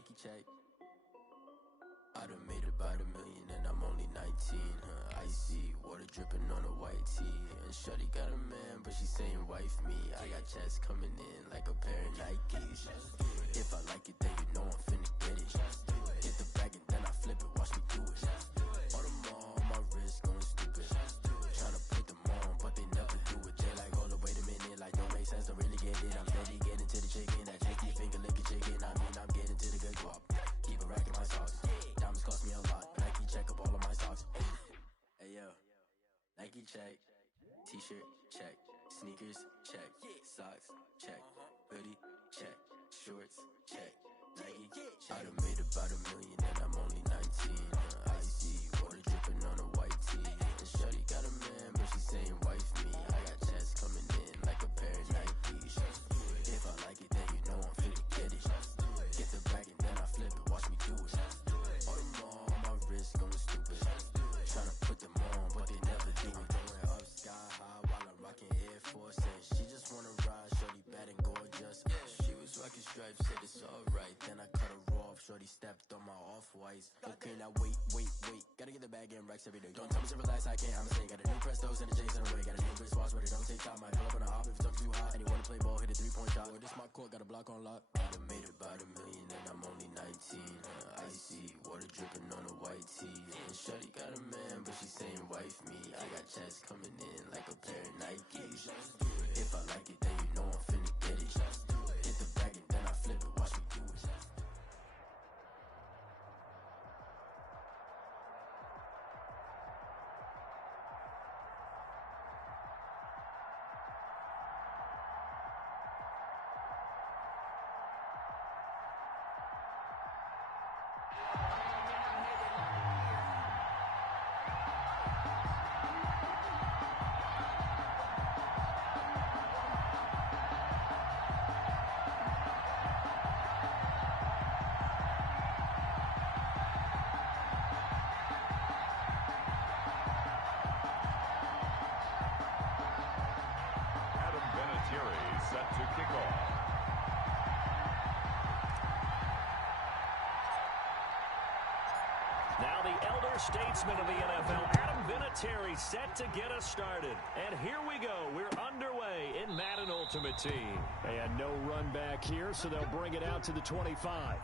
Nike check. I done made about $1 million and I'm only 19. Icy, water dripping on a white tee. And shorty got a man, but she saying wife me. I got checks coming in like a pair of Nikes. If I like it, then you know I'm finna get it. Get the bag and then I flip it, watch me do it. All them on my wrist going stupid. Tryna put them on, but they never do it. They like, hold up, wait a minute, like don't make sense, don't really get it. I'm steady getting to the chicken, that tricky finger licking chicken. I mean, I'm getting to the good guap. Keep a rack in my socks. Diamonds cost me a lot, but Nike check up all of my socks. Hey yo, Nike check, t-shirt check, sneakers check, socks check, hoodie check, shorts check, Nike. I done made about $1 million and I'm only 19. Icy, water dripping on a white tee. And shorty got a man, but she saying wife me. I got checks coming in like a pair of Nikes. If I like it, then you know I'm finna get it. Get the bag and then I flip it, watch me do it. All them on my wrist going stupid. Tryna put them on, but they never do it. Going up sky high while I'm rocking Air Force. And she just wanna ride, shorty bad and gorgeous. She was rocking stripes, said it's alright. Then I cut her off, shorty stepped on my off-whites. Okay, now wait. Gotta get the bag and racks every day. Don't tell me to relax, I can't, I'ma say. Got a new Prestos and a J's in the way. Got a new Chris Watch, but it don't take time. Might pull up on a hop if it talks too hot. And you wanna play ball, hit a 3-point shot. Or this my court, got a block on lock. I done made about $1 million and I'm only 19. Icy, water dripping on a white tee. And shorty got a man, but she saying wife me. I got checks coming in like a pair of Nikes. If I like it, then you know I'm finna get it. Hit the bag and then I flip it, watch me do it. Set to kick off. Now the elder statesman of the NFL, Adam Vinatieri, set to get us started. And here we go. We're underway in Madden Ultimate Team. And no run back here, so they'll bring it out to the 25.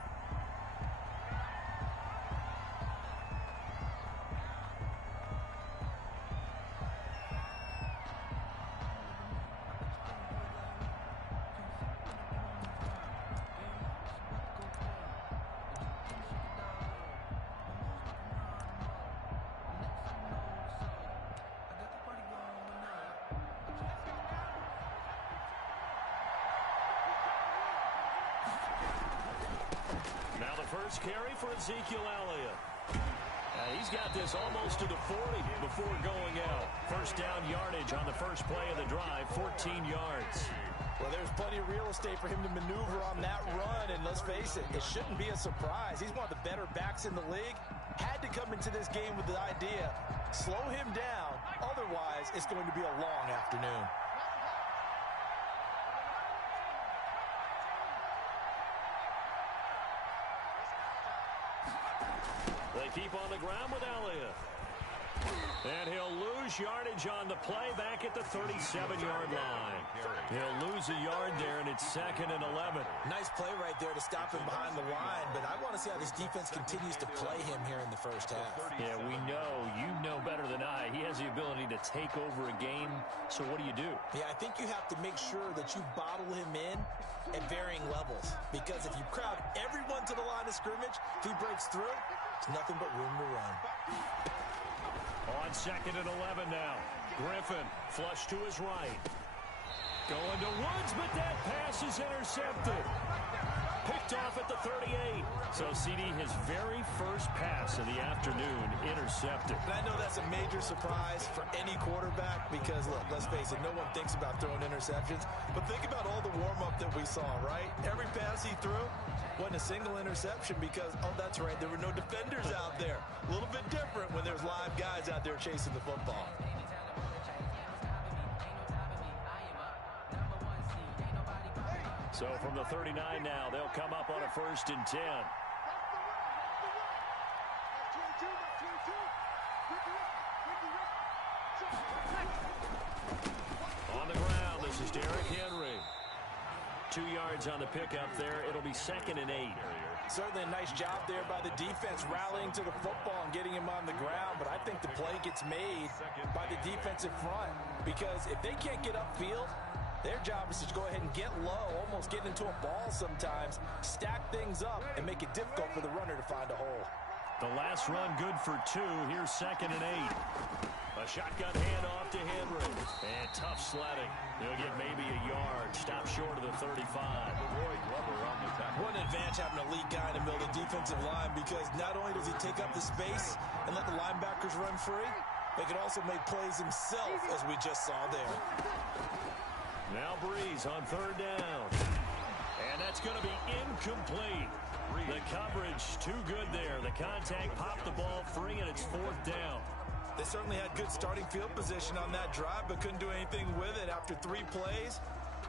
First carry for Ezekiel Elliott. He's got this almost to the 40 before going out. First down yardage on the first play of the drive, 14 yards. Well, there's plenty of real estate for him to maneuver on that run, and let's face it, it shouldn't be a surprise. He's one of the better backs in the league. Had to come into this game with the idea, slow him down, otherwise it's going to be a long afternoon. They keep on the ground with Elliott. And he'll lose yardage on the play back at the 37-yard line. He'll lose a yard there, and it's 2nd and 11. Nice play right there to stop him behind the line, but I want to see how this defense continues to play him here in the first half. Yeah, we know. You know better than I. He has the ability to take over a game, so what do you do? Yeah, I think you have to make sure that you bottle him in at varying levels, because if you crowd everyone to the line of scrimmage, if he breaks through, there's nothing but room to run. On 2nd and 11 now. Griffin flush to his right. Going to Woods, but that pass is intercepted. Picked off at the 38. So, CD, his very first pass of the afternoon intercepted. And I know that's a major surprise for any quarterback because, look, let's face it, no one thinks about throwing interceptions. But think about all the warm-up that we saw, right? Every pass he threw wasn't a single interception because, oh, that's right, there were no defenders out there. A little bit different when there's live guys out there chasing the football. So from the 39 now, they'll come up on a 1st and 10. On the ground, this is Derrick Henry. 2 yards on the pickup there. It'll be 2nd and 8. Certainly a nice job there by the defense rallying to the football and getting him on the ground, but I think the play gets made by the defensive front because if they can't get upfield, their job is to go ahead and get low, almost get into a ball sometimes, stack things up, and make it difficult for the runner to find a hole. The last run good for 2. Here's 2nd and 8. A shotgun handoff to Henry. And tough sledding. He'll get maybe a yard. Stop short of the 35. What an advantage having an elite guy in the middle of the defensive line because not only does he take up the space and let the linebackers run free, but he can also make plays himself, as we just saw there. Now Breeze on 3rd down. And that's going to be incomplete. The coverage too good there. The contact popped the ball free, and it's 4th down. They certainly had good starting field position on that drive, but couldn't do anything with it after 3 plays.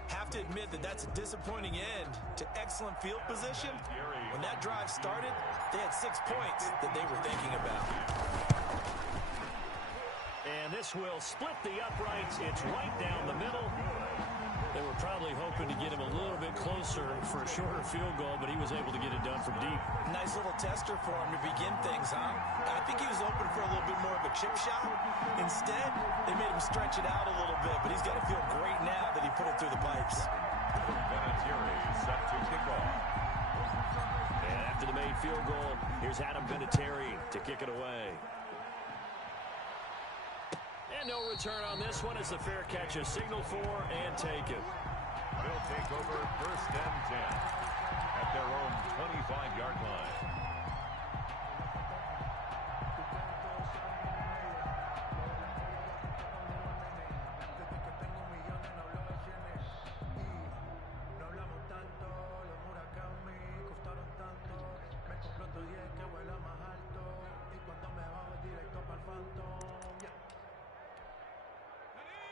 Have to admit that that's a disappointing end to excellent field position. When that drive started, they had 6 points that they were thinking about. And this will split the uprights. It's right down the middle. They were probably hoping to get him a little bit closer for a shorter field goal, but he was able to get it done from deep. Nice little tester for him to begin things, huh? I think he was open for a little bit more of a chip shot. Instead, they made him stretch it out a little bit, but he's got to feel great now that he put it through the pipes. Set to kick off. And after the made field goal, here's Adam Vinatieri to kick it away. And no return on this one as the fair catch is signaled for and taken. They'll take over 1st and 10 at their own 25-yard line.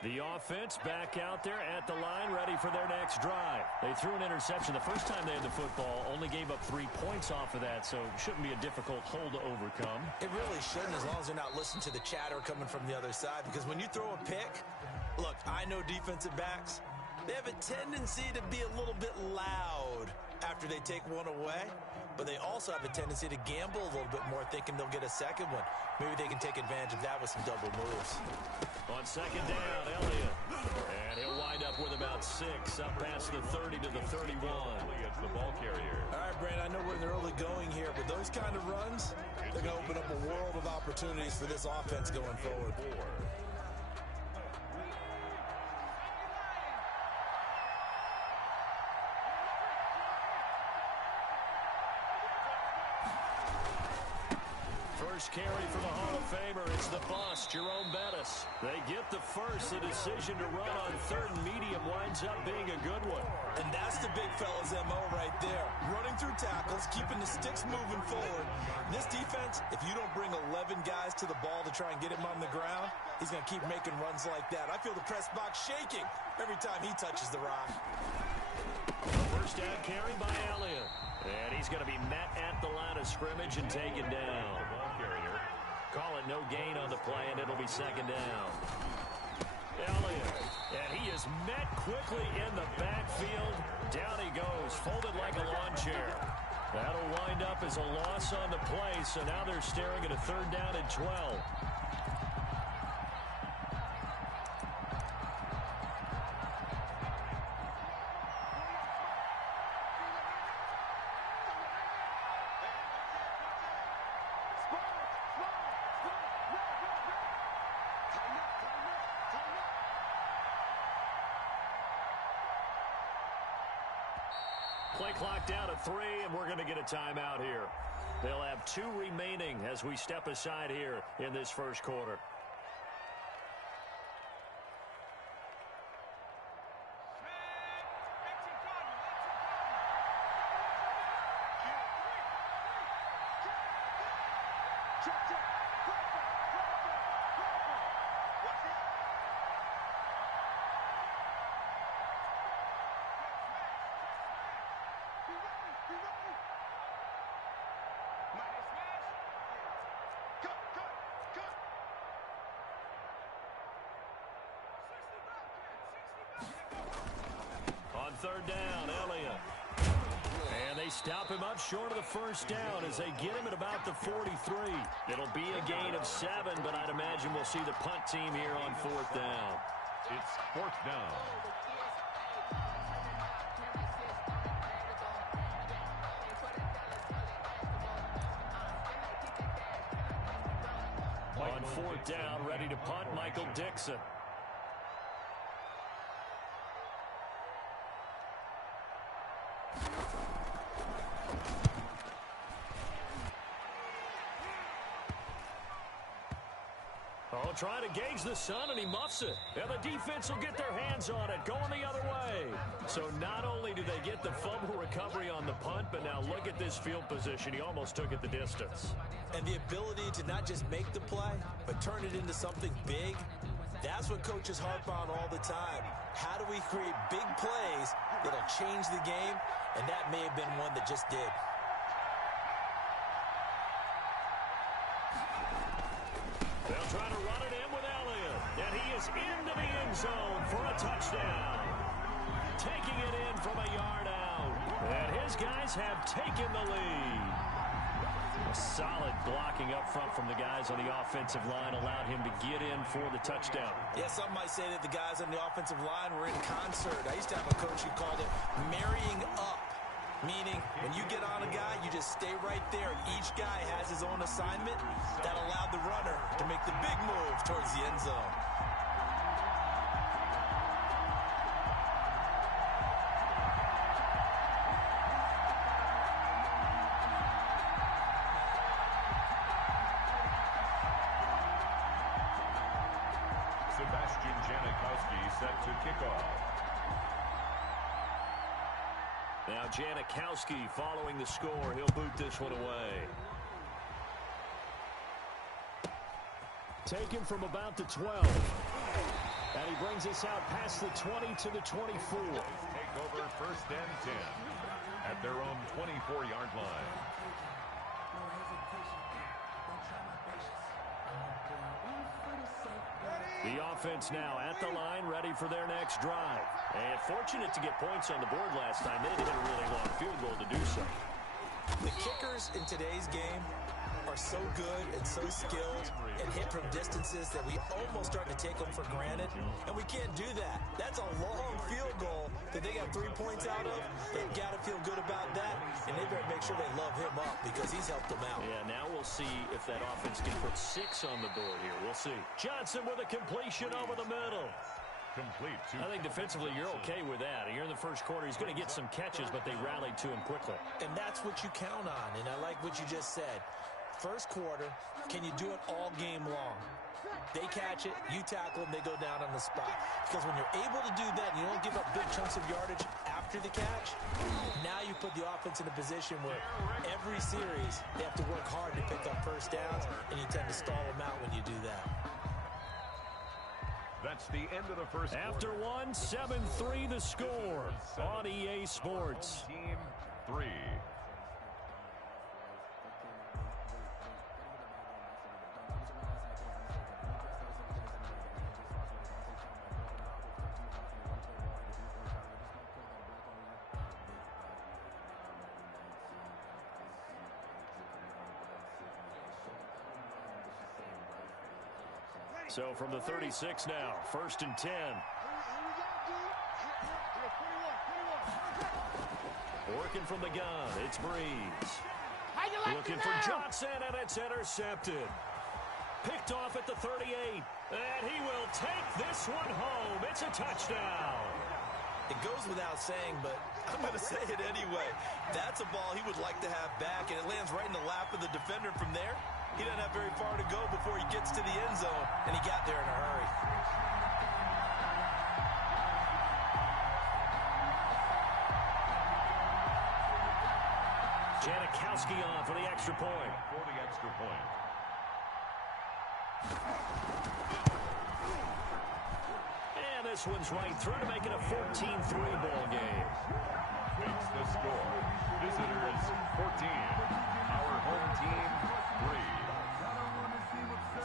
The offense back out there at the line, ready for their next drive. They threw an interception the first time they had the football, only gave up 3 points off of that, so it shouldn't be a difficult hole to overcome. It really shouldn't, as long as they're not listening to the chatter coming from the other side, because when you throw a pick, look, I know defensive backs, they have a tendency to be a little bit loud after they take one away, but they also have a tendency to gamble a little bit more, thinking they'll get a second one. Maybe they can take advantage of that with some double moves. On 2nd down, Elliott. And he'll wind up with about 6, up past the 30 to the 31. It's the ball carrier. All right, Brandon, I know we're in the early going here, but those kind of runs, they're going to open up a world of opportunities for this offense going forward. First carry for the Hall of Famer. It's the boss, Jerome Bettis. They get the first. The decision to run on 3rd and medium winds up being a good one. And that's the big fella's MO right there. Running through tackles, keeping the sticks moving forward. This defense, if you don't bring 11 guys to the ball to try and get him on the ground, he's going to keep making runs like that. I feel the press box shaking every time he touches the rock. First down carry by Elliott. And he's going to be met at the line of scrimmage and taken down. Call it no gain on the play, and it'll be 2nd down. Elliott, and he is met quickly in the backfield. Down he goes, folded like a lawn chair. That'll wind up as a loss on the play, so now they're staring at a 3rd down and 12. Play clock down to 3, and we're going to get a timeout here. They'll have 2 remaining as we step aside here in this first quarter. third down. Elliott. And they stop him up short of the first down as they get him at about the 43. It'll be a gain of 7, but I'd imagine we'll see the punt team here on fourth down. It's fourth down. On fourth down, ready to punt, Michael Dixon. Oh, trying to gauge the sun, and he muffs it. And the defense will get their hands on it, going the other way. So not only do they get the fumble recovery on the punt, but now look at this field position. He almost took it the distance. And the ability to not just make the play, but turn it into something big, that's what coaches harp on all the time. How do we create big plays that'll change the game? And that may have been one that just did. They'll try to run it in with Elliott. And he is into the end zone for a touchdown. Taking it in from a yard out. And his guys have taken the lead. A solid blocking up front from the guys on the offensive line allowed him to get in for the touchdown. Yeah, some might say that the guys on the offensive line were in concert. I used to have a coach who called it marrying up. Meaning, when you get on a guy, you just stay right there. Each guy has his own assignment. That allowed the runner to make the big move towards the end zone. Sebastian Janikowski set to kick off. Now Janikowski following the score. He'll boot this one away. Taken from about the 12. And he brings us out past the 20 to the 24. Take over first and 10 at their own 24-yard line. The offense now at the line, ready for their next drive. And fortunate to get points on the board last time. They had to hit a really long field goal to do so. The kickers in today's game are so good and so skilled and hit from distances that we almost start to take them for granted. And we can't do that. That's a long field goal that they got 3 points out of. They've got to feel good about that. And they better make sure they love him up because he's helped them out. Yeah, now we'll see if that offense can put 6 on the board here. We'll see. Johnson with a completion over the middle. Complete. I think defensively you're okay with that. Here in the first quarter, he's going to get some catches, but they rallied to him quickly. And that's what you count on. And I like what you just said. First quarter, can you do it all game long? They catch it, you tackle them, they go down on the spot. Because when you're able to do that and you don't give up big chunks of yardage after the catch, now you put the offense in a position where every series they have to work hard to pick up first downs, and you tend to stall them out when you do that. That's the end of the first After quarter. 1, 7-3 the score on EA Sports. Team 3. So from the 36 now, first and 10. Working from the gun, it's Breeze. Looking for Johnson, and it's intercepted. Picked off at the 38, and he will take this one home. It's a touchdown. It goes without saying, but I'm going to say it anyway. That's a ball he would like to have back, and it lands right in the lap of the defender from there. He doesn't have very far to go before he gets to the end zone, and he got there in a hurry. Janikowski on for the extra point. For the extra point. And this one's right through to make it a 14-3 ball game. Makes the score. Visitors 14. Our home team 3.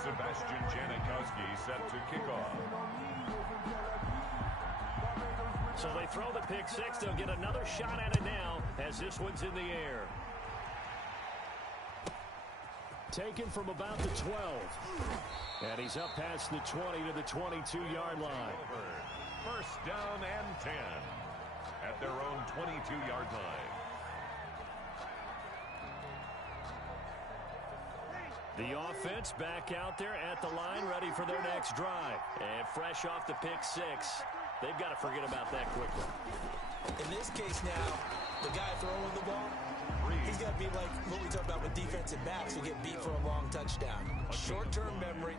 Sebastian Janikowski set to kick off. So they throw the pick six. They'll get another shot at it now as this one's in the air. Taken from about the 12. And he's up past the 20 to the 22-yard line. First down and 10 at their own 22-yard line. The offense back out there at the line, ready for their next drive. And fresh off the pick six, they've got to forget about that quickly. In this case now, the guy throwing the ball, he's got to be like what we talk about with defensive backs who get beat for a long touchdown. Short-term memory,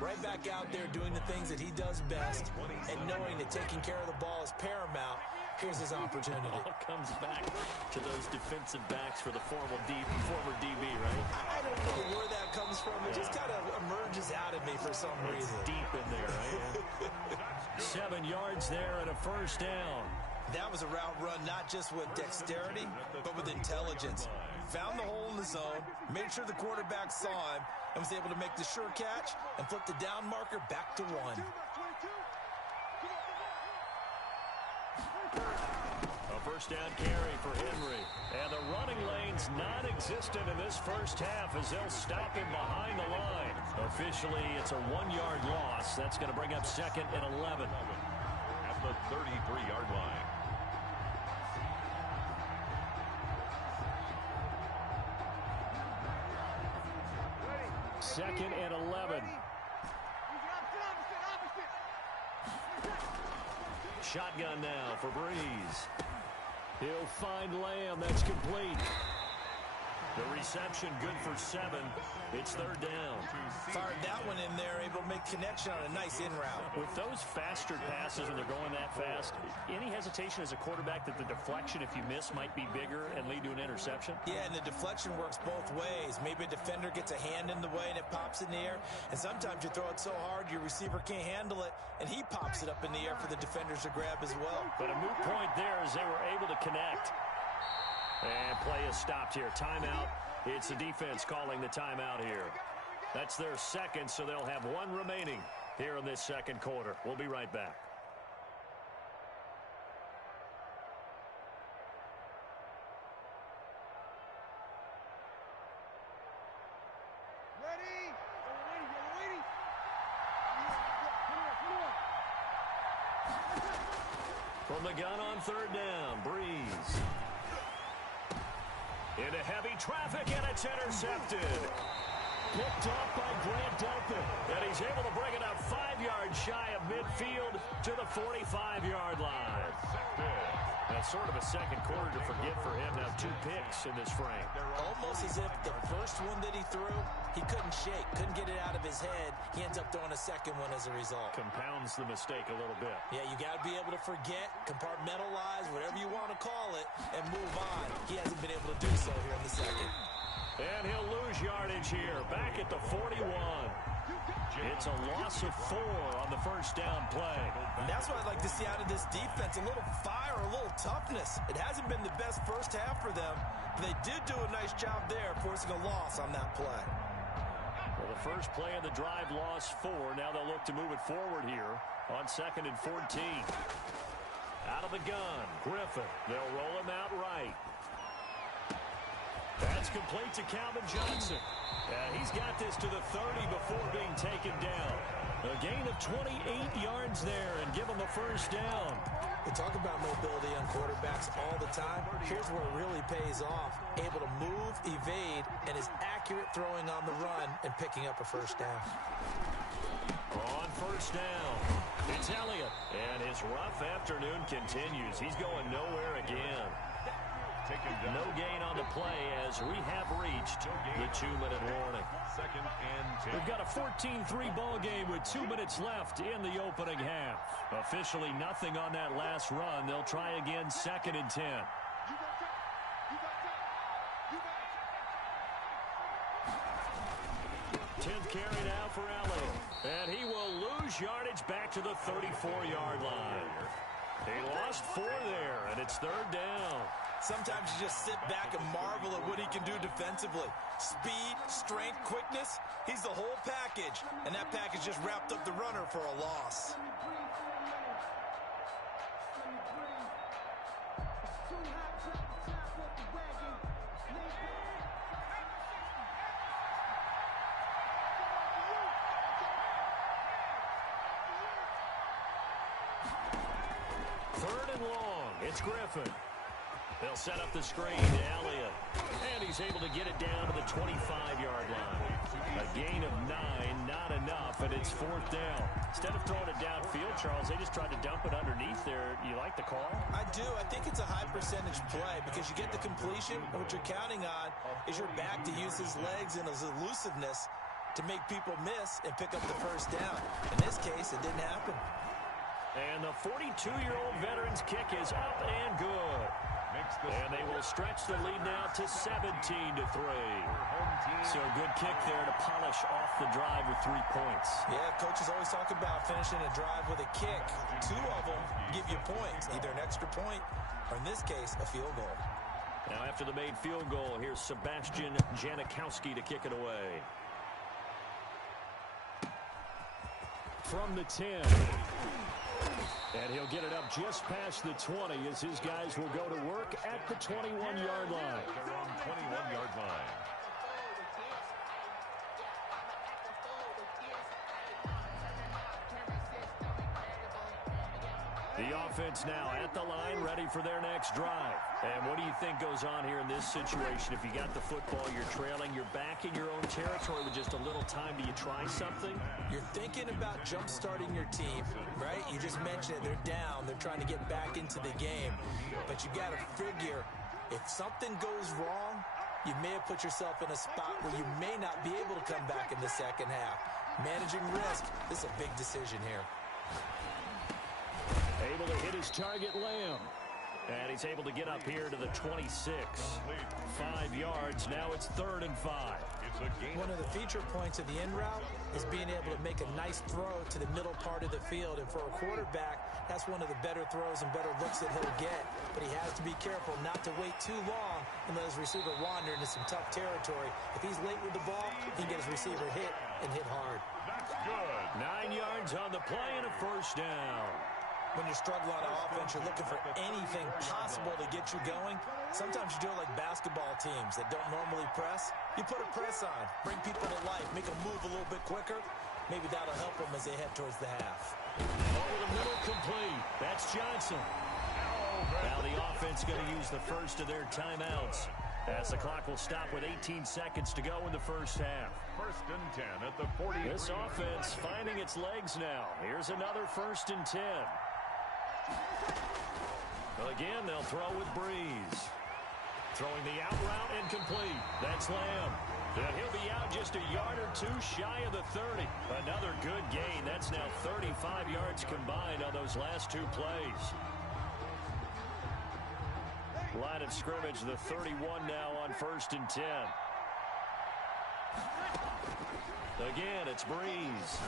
right back out there doing the things that he does best, and knowing that taking care of the ball is paramount. Here's his opportunity. It all comes back to those defensive backs for the former DB, right? I don't know where that comes from. It just kind of emerges out of me for some reason. Deep in there, right? 7 yards there and a first down. That was a route run not just with dexterity, but with intelligence. Found the hole in the zone, made sure the quarterback saw him, and was able to make the sure catch and flip the down marker back to 1. A first down carry for Henry. And the running lane's non-existent in this first half as they'll stop him behind the line. Officially, it's a 1-yard loss. That's going to bring up second and 11. At the 33-yard line. Second and 11. Shotgun now for Breeze. He'll find Lamb. That's complete. The reception good for 7. It's third down. Fired that one in there, able to make connection on a nice in route. With those faster passes when they're going that fast, any hesitation as a quarterback that the deflection, if you miss, might be bigger and lead to an interception? Yeah, and the deflection works both ways. Maybe a defender gets a hand in the way and it pops in the air. And sometimes you throw it so hard your receiver can't handle it, and he pops it up in the air for the defenders to grab as well. But a moot point there as they were able to connect. And play is stopped here. Timeout. It's the defense calling the timeout here. That's their second, so they'll have 1 remaining here in this second quarter. We'll be right back. From the gun on third down, Breeze. Into heavy traffic, and it's intercepted. Picked off by Grant Delpit. And he's able to bring it up 5 yards shy of midfield to the 45-yard line. That's sort of a second quarter to forget for him. Now 2 picks in this frame. Almost as if the first one that he threw, he couldn't shake, couldn't get it out of his head. He ends up throwing a second one as a result. Compounds the mistake a little bit. Yeah, you got to be able to forget, compartmentalize, whatever you want to call it, and move on. He hasn't been able to do so here in the second. And he'll lose yardage here, back at the 41. It's a loss of 4 on the first down play. And that's what I'd like to see out of this defense, a little fire, a little toughness. It hasn't been the best first half for them, but they did do a nice job there, forcing a loss on that play. Well, the first play of the drive lost 4. Now they'll look to move it forward here on 2nd and 14. Out of the gun, Griffin. They'll roll him out right. That's complete to Calvin Johnson. He's got this to the 30 before being taken down. A gain of 28 yards there and give him a first down. We talk about mobility on quarterbacks all the time. Here's where it really pays off. Able to move, evade, and is accurate throwing on the run and picking up a first down. On first down, it's Elliott. And his rough afternoon continues. He's going nowhere again. No gain on the play as we have reached the 2-minute warning. Second and 10. We've got a 14-3 ball game with 2 minutes left in the opening half. Officially nothing on that last run. They'll try again 2nd and 10. 10th carry now for Elliott. And he will lose yardage back to the 34-yard line. He lost 4 there, and it's third down. Sometimes you just sit back and marvel at what he can do defensively. Speed, strength, quickness, he's the whole package. And that package just wrapped up the runner for a loss. and long. It's Griffin. They'll set up the screen to Elliott. And he's able to get it down to the 25-yard line. A gain of 9, not enough, and it's 4th down. Instead of throwing it downfield, Charles, they just tried to dump it underneath there. You like the call? I do. I think it's a high-percentage play because you get the completion, and what you're counting on is your back to use his legs and his elusiveness to make people miss and pick up the first down. In this case, it didn't happen. And the 42-year-old veteran's kick is up and good. And they will stretch the lead now to 17-3. So good kick there to polish off the drive with 3 points. Yeah, coaches always talk about finishing a drive with a kick. 2 of them give you points, either an extra point or, in this case, a field goal. Now after the made field goal, here's Sebastian Janikowski to kick it away. From the 10. And he'll get it up just past the 20 as his guys will go to work at the 21-yard line. They're on 21-yard line. The offense now at the line, ready for their next drive. And what do you think goes on here in this situation? If you got the football, you're trailing, you're back in your own territory with just a little time. Do you try something? You're thinking about jump-starting your team, right? You just mentioned it. They're down. They're trying to get back into the game. But you got to figure, if something goes wrong, you may have put yourself in a spot where you may not be able to come back in the second half. Managing risk, this is a big decision here. Able to hit his target, Lamb. And he's able to get up here to the 26. 5 yards. Now it's 3rd and 5. One of the feature points of the in route is being able to make a nice throw to the middle part of the field. And for a quarterback, that's one of the better throws and better looks that he'll get. But he has to be careful not to wait too long and let his receiver wander into some tough territory. If he's late with the ball, he can get his receiver hit and hit hard. That's good. 9 yards on the play and a 1st down. When you're struggling on offense, you're looking for anything possible to get you going. Sometimes you do it like basketball teams that don't normally press. You put a press on, bring people to life, make them move a little bit quicker. Maybe that'll help them as they head towards the half. Over the middle, complete. That's Johnson. Now the offense going to use the first of their timeouts as the clock will stop with 18 seconds to go in the first half. 1st and 10 at the 40. This offense finding its legs now. Here's another 1st and 10. Again, they'll throw with Breeze. Throwing the out route incomplete. That's Lamb. And he'll be out just a yard or 2 shy of the 30. Another good gain. That's now 35 yards combined on those last 2 plays. Line of scrimmage, the 31 now on 1st and 10. Again, it's Breeze.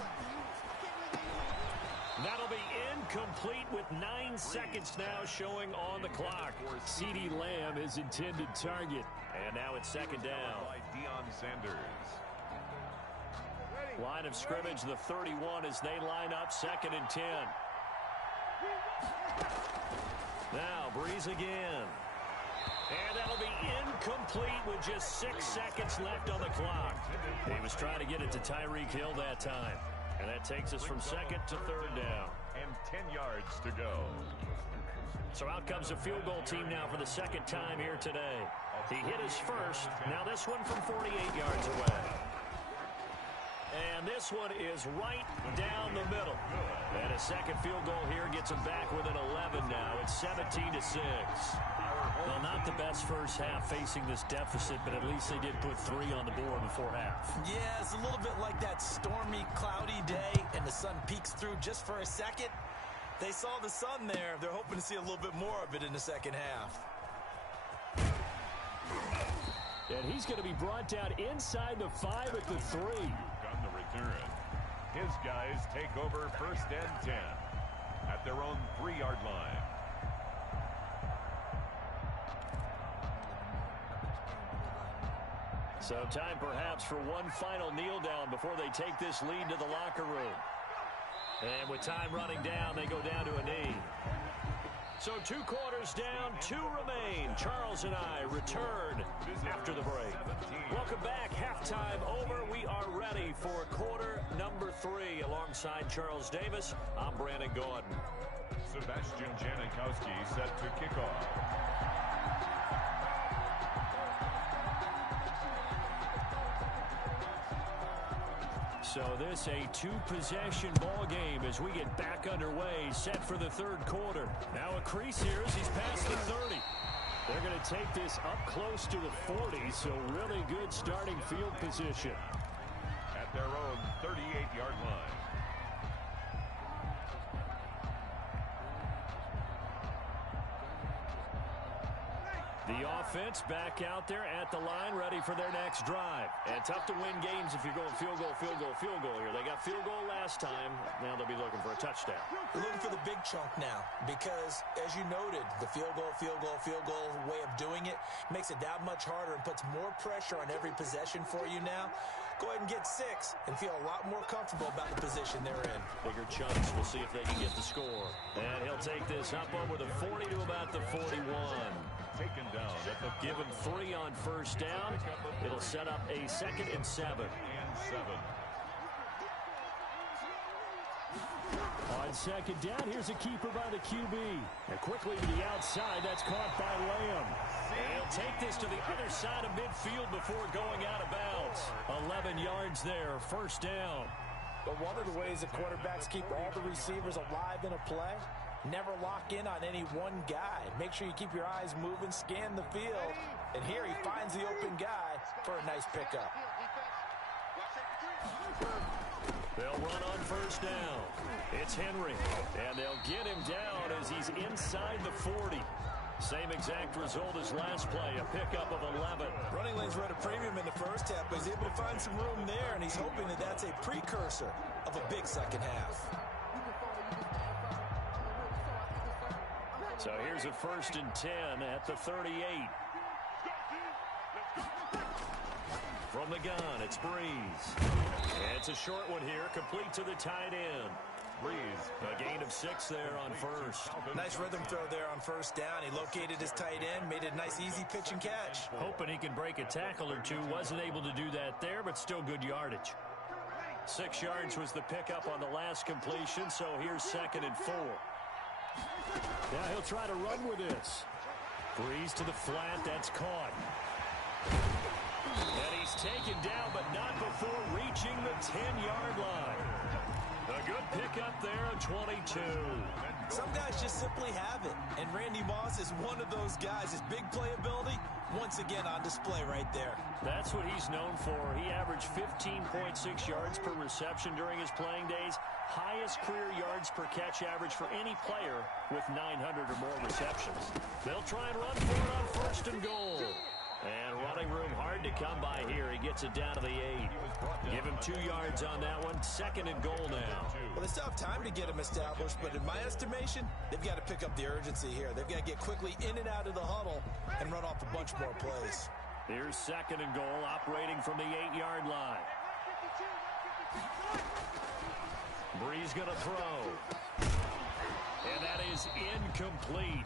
That'll be incomplete with 9 seconds now showing on the clock. CeeDee Lamb is intended target. And now it's 2nd down. By Deion Sanders. Line of scrimmage, the 31 as they line up 2nd and 10. Now Breeze again. And that'll be incomplete with just 6 seconds left on the clock. He was trying to get it to Tyreek Hill that time. And that takes us from 2nd to 3rd down. And 10 yards to go. So out comes a field goal team now for the 2nd time here today. He hit his first. Now this one from 48 yards away. And this one is right down the middle. And a 2nd field goal here gets him back within 11 now. It's 17-6. Well, not the best first half facing this deficit, but at least they did put 3 on the board before half. Yeah, it's a little bit like that stormy, cloudy day, and the sun peeks through just for a second. They saw the sun there. They're hoping to see a little bit more of it in the second half. And he's going to be brought down inside the 5 at the 3. On the return. His guys take over 1st and 10 at their own 3-yard line. So time perhaps for one final kneel down before they take this lead to the locker room. And with time running down, they go down to a knee. So 2 quarters down, 2 remain. Charles and I return after the break. Welcome back. Halftime over. We are ready for quarter number 3. Alongside Charles Davis, I'm Brandon Gordon. Sebastian Janikowski set to kick off. So this a two-possession ball game as we get back underway, set for the third quarter. Now a crease here as he's past the 30. They're going to take this up close to the 40, so really good starting field position. At their own 38-yard line. The offense back out there at the line, ready for their next drive. And tough to win games if you're going field goal, field goal, field goal here. They got field goal last time. Now they'll be looking for a touchdown. They're looking for the big chunk now because, as you noted, the field goal way of doing it makes it that much harder and puts more pressure on every possession for you now. Go ahead and get 6 and feel a lot more comfortable about the position they're in. Bigger chunks. We'll see if they can get the score. And he'll take this up over the 40 to about the 41. Taken down. Give him 3 on first down. It'll set up a 2nd and 7. On second down, here's a keeper by the QB. And quickly to the outside, that's caught by Lamb. And he'll take this to the other side of midfield before going out of bounds. 11 yards there, first down. But one of the ways that quarterbacks keep all the receivers alive in a play, never lock in on any one guy. Make sure you keep your eyes moving, scan the field. And here he finds the open guy for a nice pickup. They'll run on first down. It's Henry. And they'll get him down as he's inside the 40. Same exact result as last play, a pickup of 11. Running lanes were at a premium in the first half, but he's able to find some room there, and he's hoping that that's a precursor of a big second half. So here's a 1st and 10 at the 38. From the gun, it's Breeze. It's a short one here, complete to the tight end. Breeze. A gain of 6 there on first. Nice rhythm throw there on first down. He located his tight end, made it a nice easy pitch and catch. Hoping he can break a tackle or two. Wasn't able to do that there, but still good yardage. 6 yards was the pickup on the last completion, so here's 2nd and 4. Now he'll try to run with this. Breeze to the flat, that's caught. And he's taken down, but not before reaching the 10-yard line. A good pickup there at 22. Some guys just simply have it, and Randy Moss is one of those guys. His big playability, once again on display right there. That's what he's known for. He averaged 15.6 yards per reception during his playing days. Highest career yards per catch average for any player with 900 or more receptions. They'll try and run for it on 1st and goal. And running room hard to come by here. He gets it down to the 8. Give him 2 yards on that one. 2nd and goal now. Well, they still have time to get him established, but in my estimation, they've got to pick up the urgency here. They've got to get quickly in and out of the huddle and run off a bunch more plays. Here's 2nd and goal, operating from the 8-yard line. Breeze going to throw. And that is incomplete.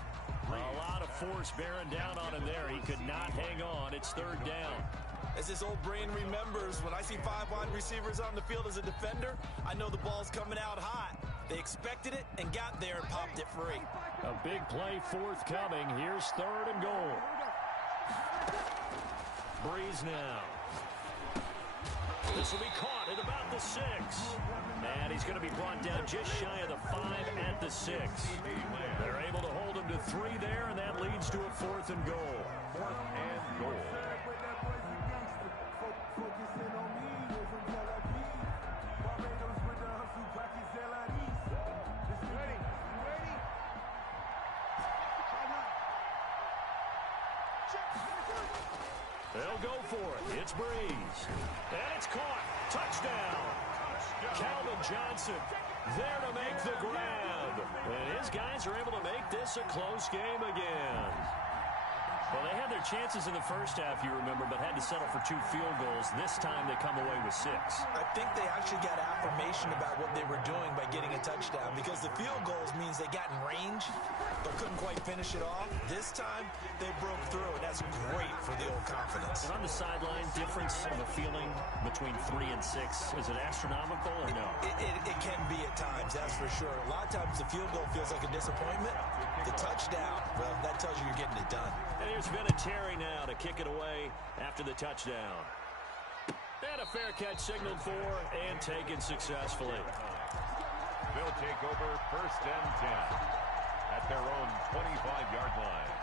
A lot of force bearing down on him there. He could not hang on. It's 3rd down. As his old brain remembers, when I see 5 wide receivers on the field as a defender, I know the ball's coming out hot. They expected it and got there and popped it free. A big play forthcoming. Here's 3rd and goal. Breeze now. This will be caught at about the 6. And he's going to be brought down just shy of the 5 at the 6. They're able to hold him to 3 there, and that leads to a 4th and goal. 4th and goal. They'll go for it. It's Breeze. And it's caught. Touchdown. Calvin Johnson there to make the grab. And his guys are able to make this a close game again. Well, they had their chances in the first half, you remember, but had to settle for 2 field goals. This time they come away with 6. I think they actually got affirmation about what they were doing by getting a touchdown, because the field goals means they got in range but couldn't quite finish it off. This time they broke through, and that's great for the old confidence. And on the sideline, difference of a feeling between 3 and 6, is it astronomical or no? It can be at times, that's for sure. A lot of times the field goal feels like a disappointment. The touchdown, well, that tells you you're getting it done. And here's Vinatieri now to kick it away after the touchdown. And a fair catch signaled for and taken successfully. They'll take over 1st and 10 at their own 25-yard line.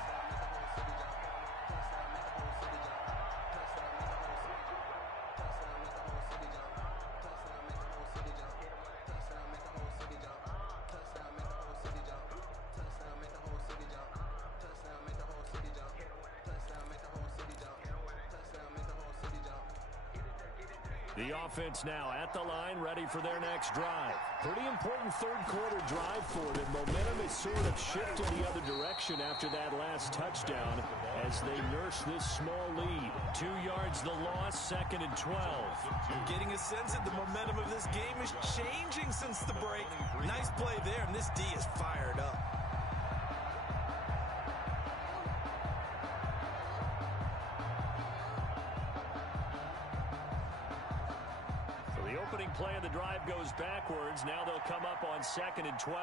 The offense now at the line, ready for their next drive. Pretty important third-quarter drive for them. Momentum has sort of shifted the other direction after that last touchdown as they nurse this small lead. 2 yards the loss, 2nd and 12. I'm getting a sense that the momentum of this game is changing since the break. Nice play there, and this D is fired up. Opening play of the drive goes backwards. Now they'll come up on 2nd and 12.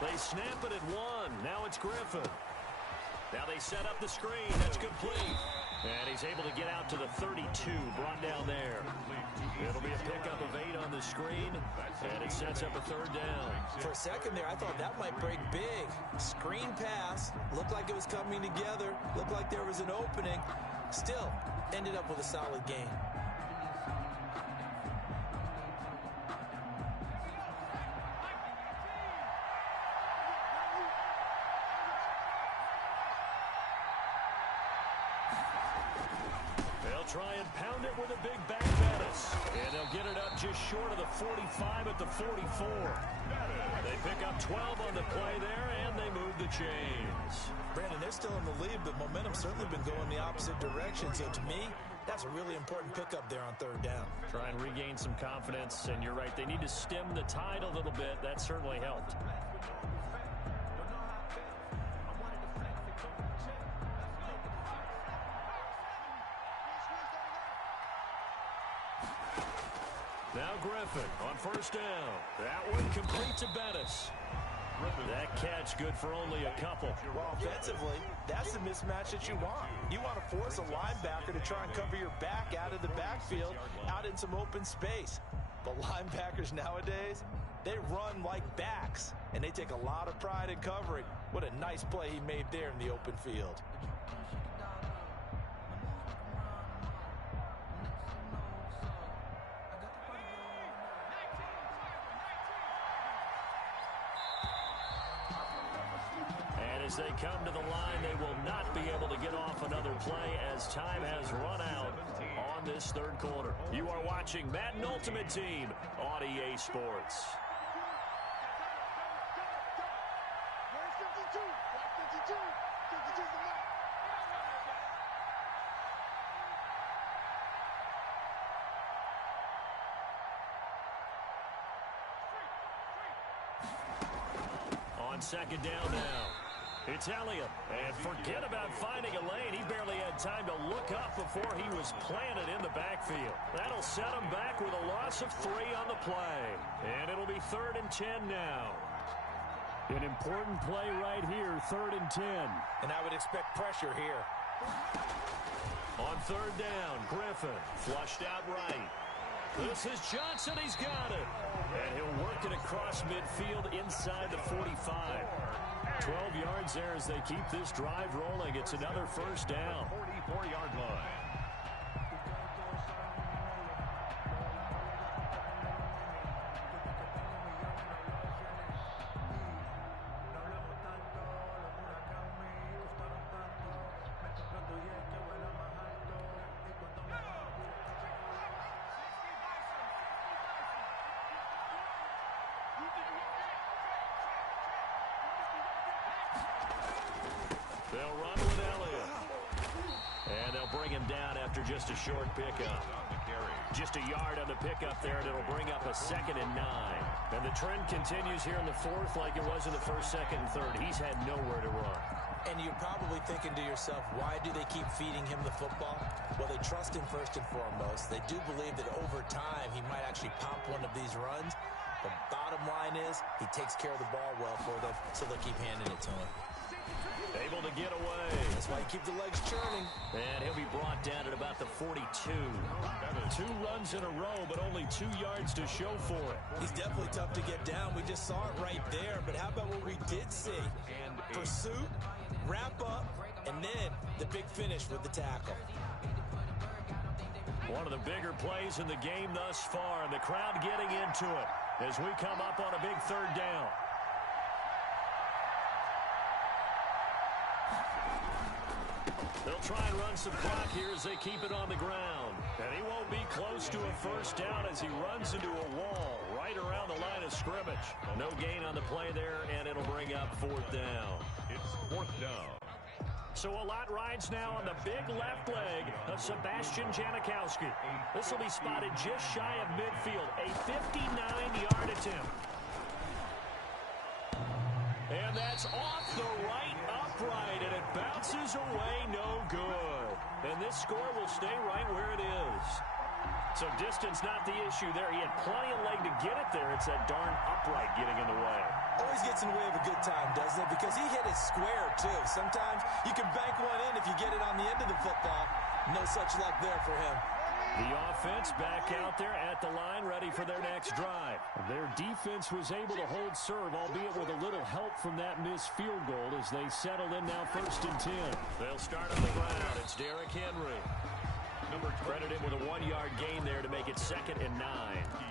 They snap it at 1. Now it's Griffin. Now they set up the screen. That's complete. And he's able to get out to the 32, brought down there. It'll be a pickup of 8 on the screen, and it sets up a 3rd down. For a second there, I thought that might break big. Screen pass. Looked like it was coming together. Looked like there was an opening. Still, ended up with a solid game. They'll try and pound it with a big back Bettis. And they'll get it up just short of the 45 at the 44. They pick up 12 on the play there, and they move the chains. Brandon, they're still in the lead, but momentum's certainly been going the opposite direction. So to me, that's a really important pickup there on 3rd down. Try and regain some confidence, and you're right. They need to stem the tide a little bit. That certainly helped. Now Griffin on 1st down. That one complete to Bettis. That catch good for only a couple. Well, offensively, that's the mismatch that you want. You want to force a linebacker to try and cover your back out of the backfield, out in some open space. But linebackers nowadays, they run like backs, and they take a lot of pride in covering. What a nice play he made there in the open field. As they come to the line, they will not be able to get off another play as time has run out on this 3rd quarter. You are watching Madden Ultimate Team on EA Sports. On 2nd down now. It's Elliott, and forget about finding a lane. He barely had time to look up before he was planted in the backfield. That'll set him back with a loss of 3 on the play. And it'll be 3rd and 10 now. An important play right here, 3rd and 10. And I would expect pressure here. On 3rd down, Griffin flushed out right. This is Johnson. He's got it. And he'll work it across midfield inside the 45. 12 yards there as they keep this drive rolling. It's another 1st down. 44-yard line. They'll run with Elliott. And they'll bring him down after just a short pickup. Just a yard on the pickup there, and it'll bring up a 2nd and 9. And the trend continues here in the 4th like it was in the 1st, 2nd, and 3rd. He's had nowhere to run. And you're probably thinking to yourself, why do they keep feeding him the football? Well, they trust him first and foremost. They do believe that over time he might actually pop one of these runs. The bottom line is he takes care of the ball well for them, so they'll keep handing it to him. Able to get away. That's why you keep the legs churning. And he'll be brought down at about the 42. 2 runs in a row, but only 2 yards to show for it. He's definitely tough to get down. We just saw it right there. But how about what we did see? Pursuit, wrap up, and then the big finish with the tackle. One of the bigger plays in the game thus far, and the crowd getting into it as we come up on a big 3rd down. They'll try and run some clock here as they keep it on the ground. And he won't be close to a 1st down as he runs into a wall right around the line of scrimmage. No gain on the play there, and it'll bring up 4th down. It's 4th down. So a lot rides now on the big left leg of Sebastian Janikowski. This will be spotted just shy of midfield. A 59-yard attempt. And that's off the right upright, and it bounces away no good. And this score will stay right where it is. So distance not the issue there. He had plenty of leg to get it there. It's that darn upright getting in the way. Always gets in the way of a good time, doesn't it? Because he hit it square, too. Sometimes you can bank one in if you get it on the end of the football. No such luck there for him. The offense back out there at the line, ready for their next drive. Their defense was able to hold serve, albeit with a little help from that missed field goal as they settle in now 1st and 10. They'll start on the ground. It's Derrick Henry. Credited with a 1-yard gain there to make it 2nd and 9.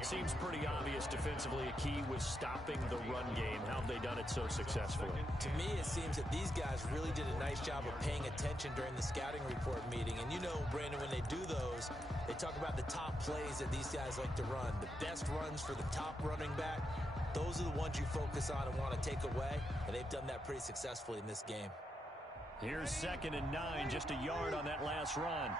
Seems pretty obvious defensively a key was stopping the run game. How have they done it so successfully? To me, it seems that these guys really did a nice job of paying attention during the scouting report meeting. And you know, Brandon, when they do those, they talk about the top plays that these guys like to run. The best runs for the top running back, those are the ones you focus on and want to take away. And they've done that pretty successfully in this game. Here's 2nd and 9, just a yard on that last run.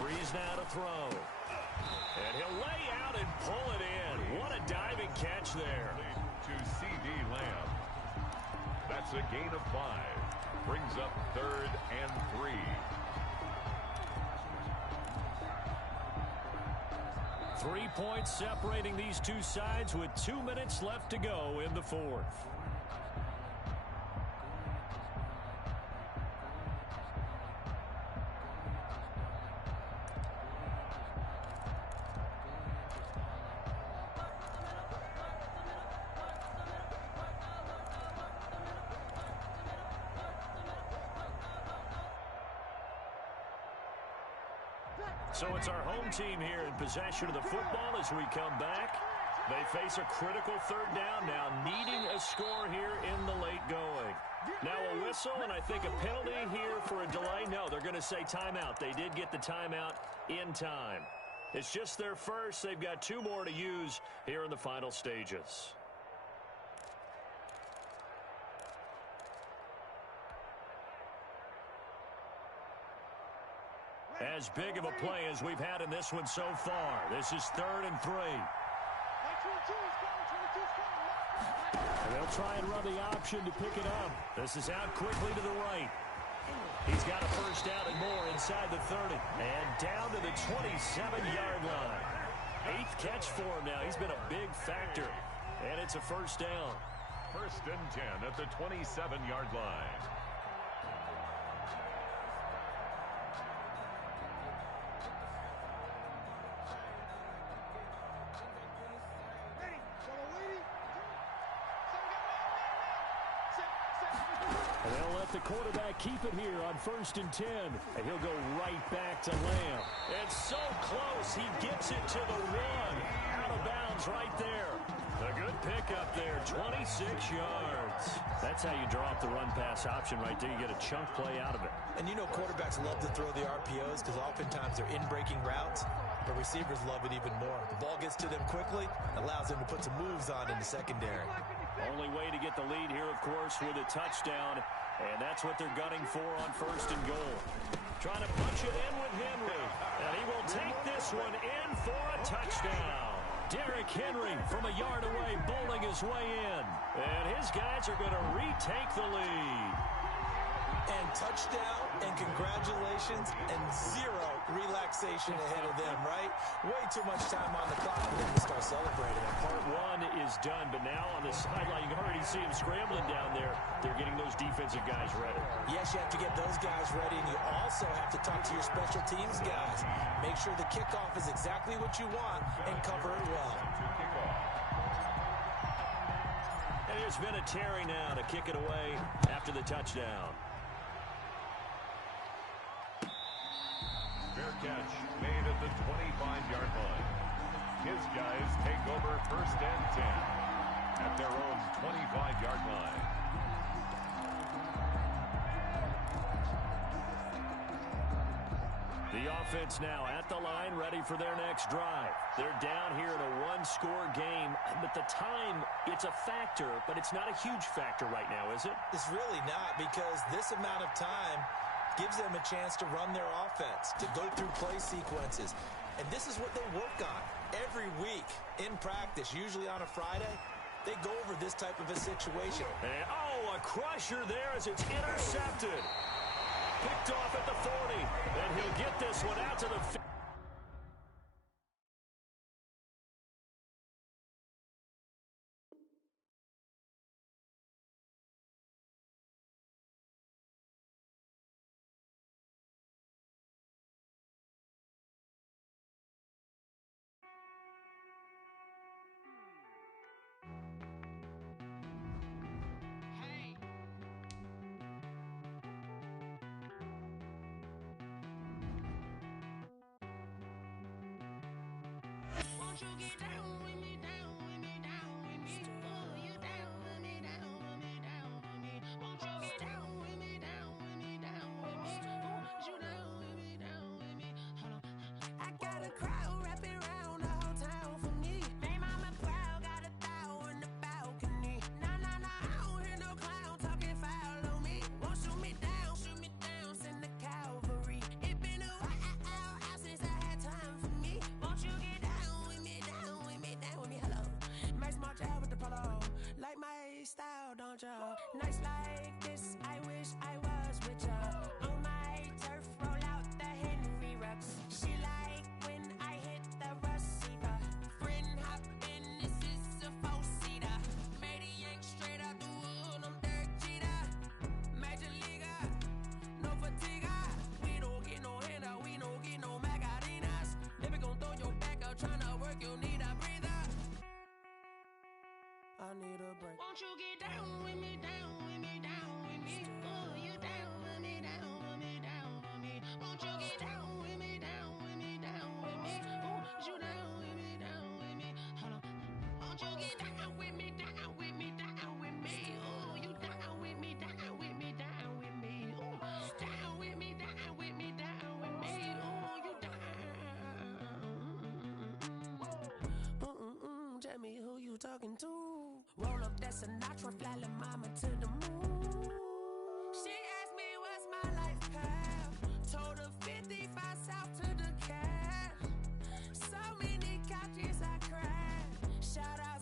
Breeze now to throw. And he'll lay out and pull it in. What a diving catch there. To C.D. Lamb. That's a gain of 5. Brings up 3rd and 3. Three points separating these two sides with 2 minutes left to go in the 4th. So it's our home team here in possession of the football as we come back. They face a critical 3rd down now, needing a score here in the late going. Now a whistle and I think a penalty here for a delay. No, they're going to say timeout. They did get the timeout in time. It's just their first. They've got 2 more to use here in the final stages. As big of a play as we've had in this one so far. This is 3rd and 3. And they'll try and run the option to pick it up. This is out quickly to the right. He's got a 1st down and more inside the 30. And down to the 27-yard line. 8th catch for him now. He's been a big factor. And it's a 1st down. 1st and 10 at the 27-yard line. And they'll let the quarterback keep it here on 1st and 10. And he'll go right back to Lamb. It's so close. He gets it to the 1. Out of bounds right there. A good pickup there. 26 yards. That's how you draw up the run-pass option right there. You get a chunk play out of it. And you know quarterbacks love to throw the RPOs because oftentimes they're in-breaking routes. But receivers love it even more. The ball gets to them quickly, allows them to put some moves on in the secondary. Only way to get the lead here, of course, with a touchdown. And that's what they're gunning for on 1st and goal. Trying to punch it in with Henry. And he will take this one in for a touchdown. Derrick Henry from a yard away, bowling his way in. And his guys are going to retake the lead. And touchdown, and congratulations, and zero relaxation ahead of them, right? Way too much time on the clock for them to start celebrating. Part one is done, but now on the sideline, you can already see him scrambling down there. They're getting those defensive guys ready. Yes, you have to get those guys ready, and you also have to talk to your special teams guys. Make sure the kickoff is exactly what you want and cover it well. And there's been a Terry now to kick it away after the touchdown. Fair catch made at the 25-yard line. His guys take over 1st and 10 at their own 25-yard line. The offense now at the line, ready for their next drive. They're down here in a one-score game, but the time, it's a factor, but it's not a huge factor right now, is it? It's really not, because this amount of time gives them a chance to run their offense, to go through play sequences. And this is what they work on every week in practice, usually on a Friday. They go over this type of a situation. And, a crusher there as it's intercepted. Picked off at the 40, and he'll get this one out to the 50. Won't you get down with me, down with me, down with me? Oh, you down with me, down with me, down with me. Won't you get down with me, down with me, down with me? Oh, you down with me, down with me? Hold on. I got a crowd wrapping around the whole town for me. May mama proud, got a thou in the balcony. Nah, nah, nah, I don't hear no clown talking foul on me. Won't shoot me down, send the cavalry. It been a while since I had time for me. Won't you get down with me, down with me, down with me? Hello. Max March out with the polo. Like my style, don't you? Nights like this, I wish I was with ya. On my turf, roll out the Henry Rux. She like when I hit the receiver. Friend hop in, this is a four-seater. Made a yank straight out the wood, I'm Derek Jeter. Major leaguer, no fatigue. We don't get no handout, we don't get no Macarinas. Never gon' throw your back out, tryna work, you need a breather. I need a break. Won't you get down with me, down with me, down with me? Oh, you down with me, down with me, down with me? Won't you get down with me, down with me, down with me? Oh, you down with me, down with me? Hold on. Won't you get down with me, down with me, down with me? Oh, you down with me, down with me, down with me? Oh, down with me, down with me, down with me? Oh, you down. Tell me who you talking to. Roll up that Sinatra, fly la mama to the moon. She asked me what's my life path. Told her 55 south to the cat. So many couches I cried. Shout out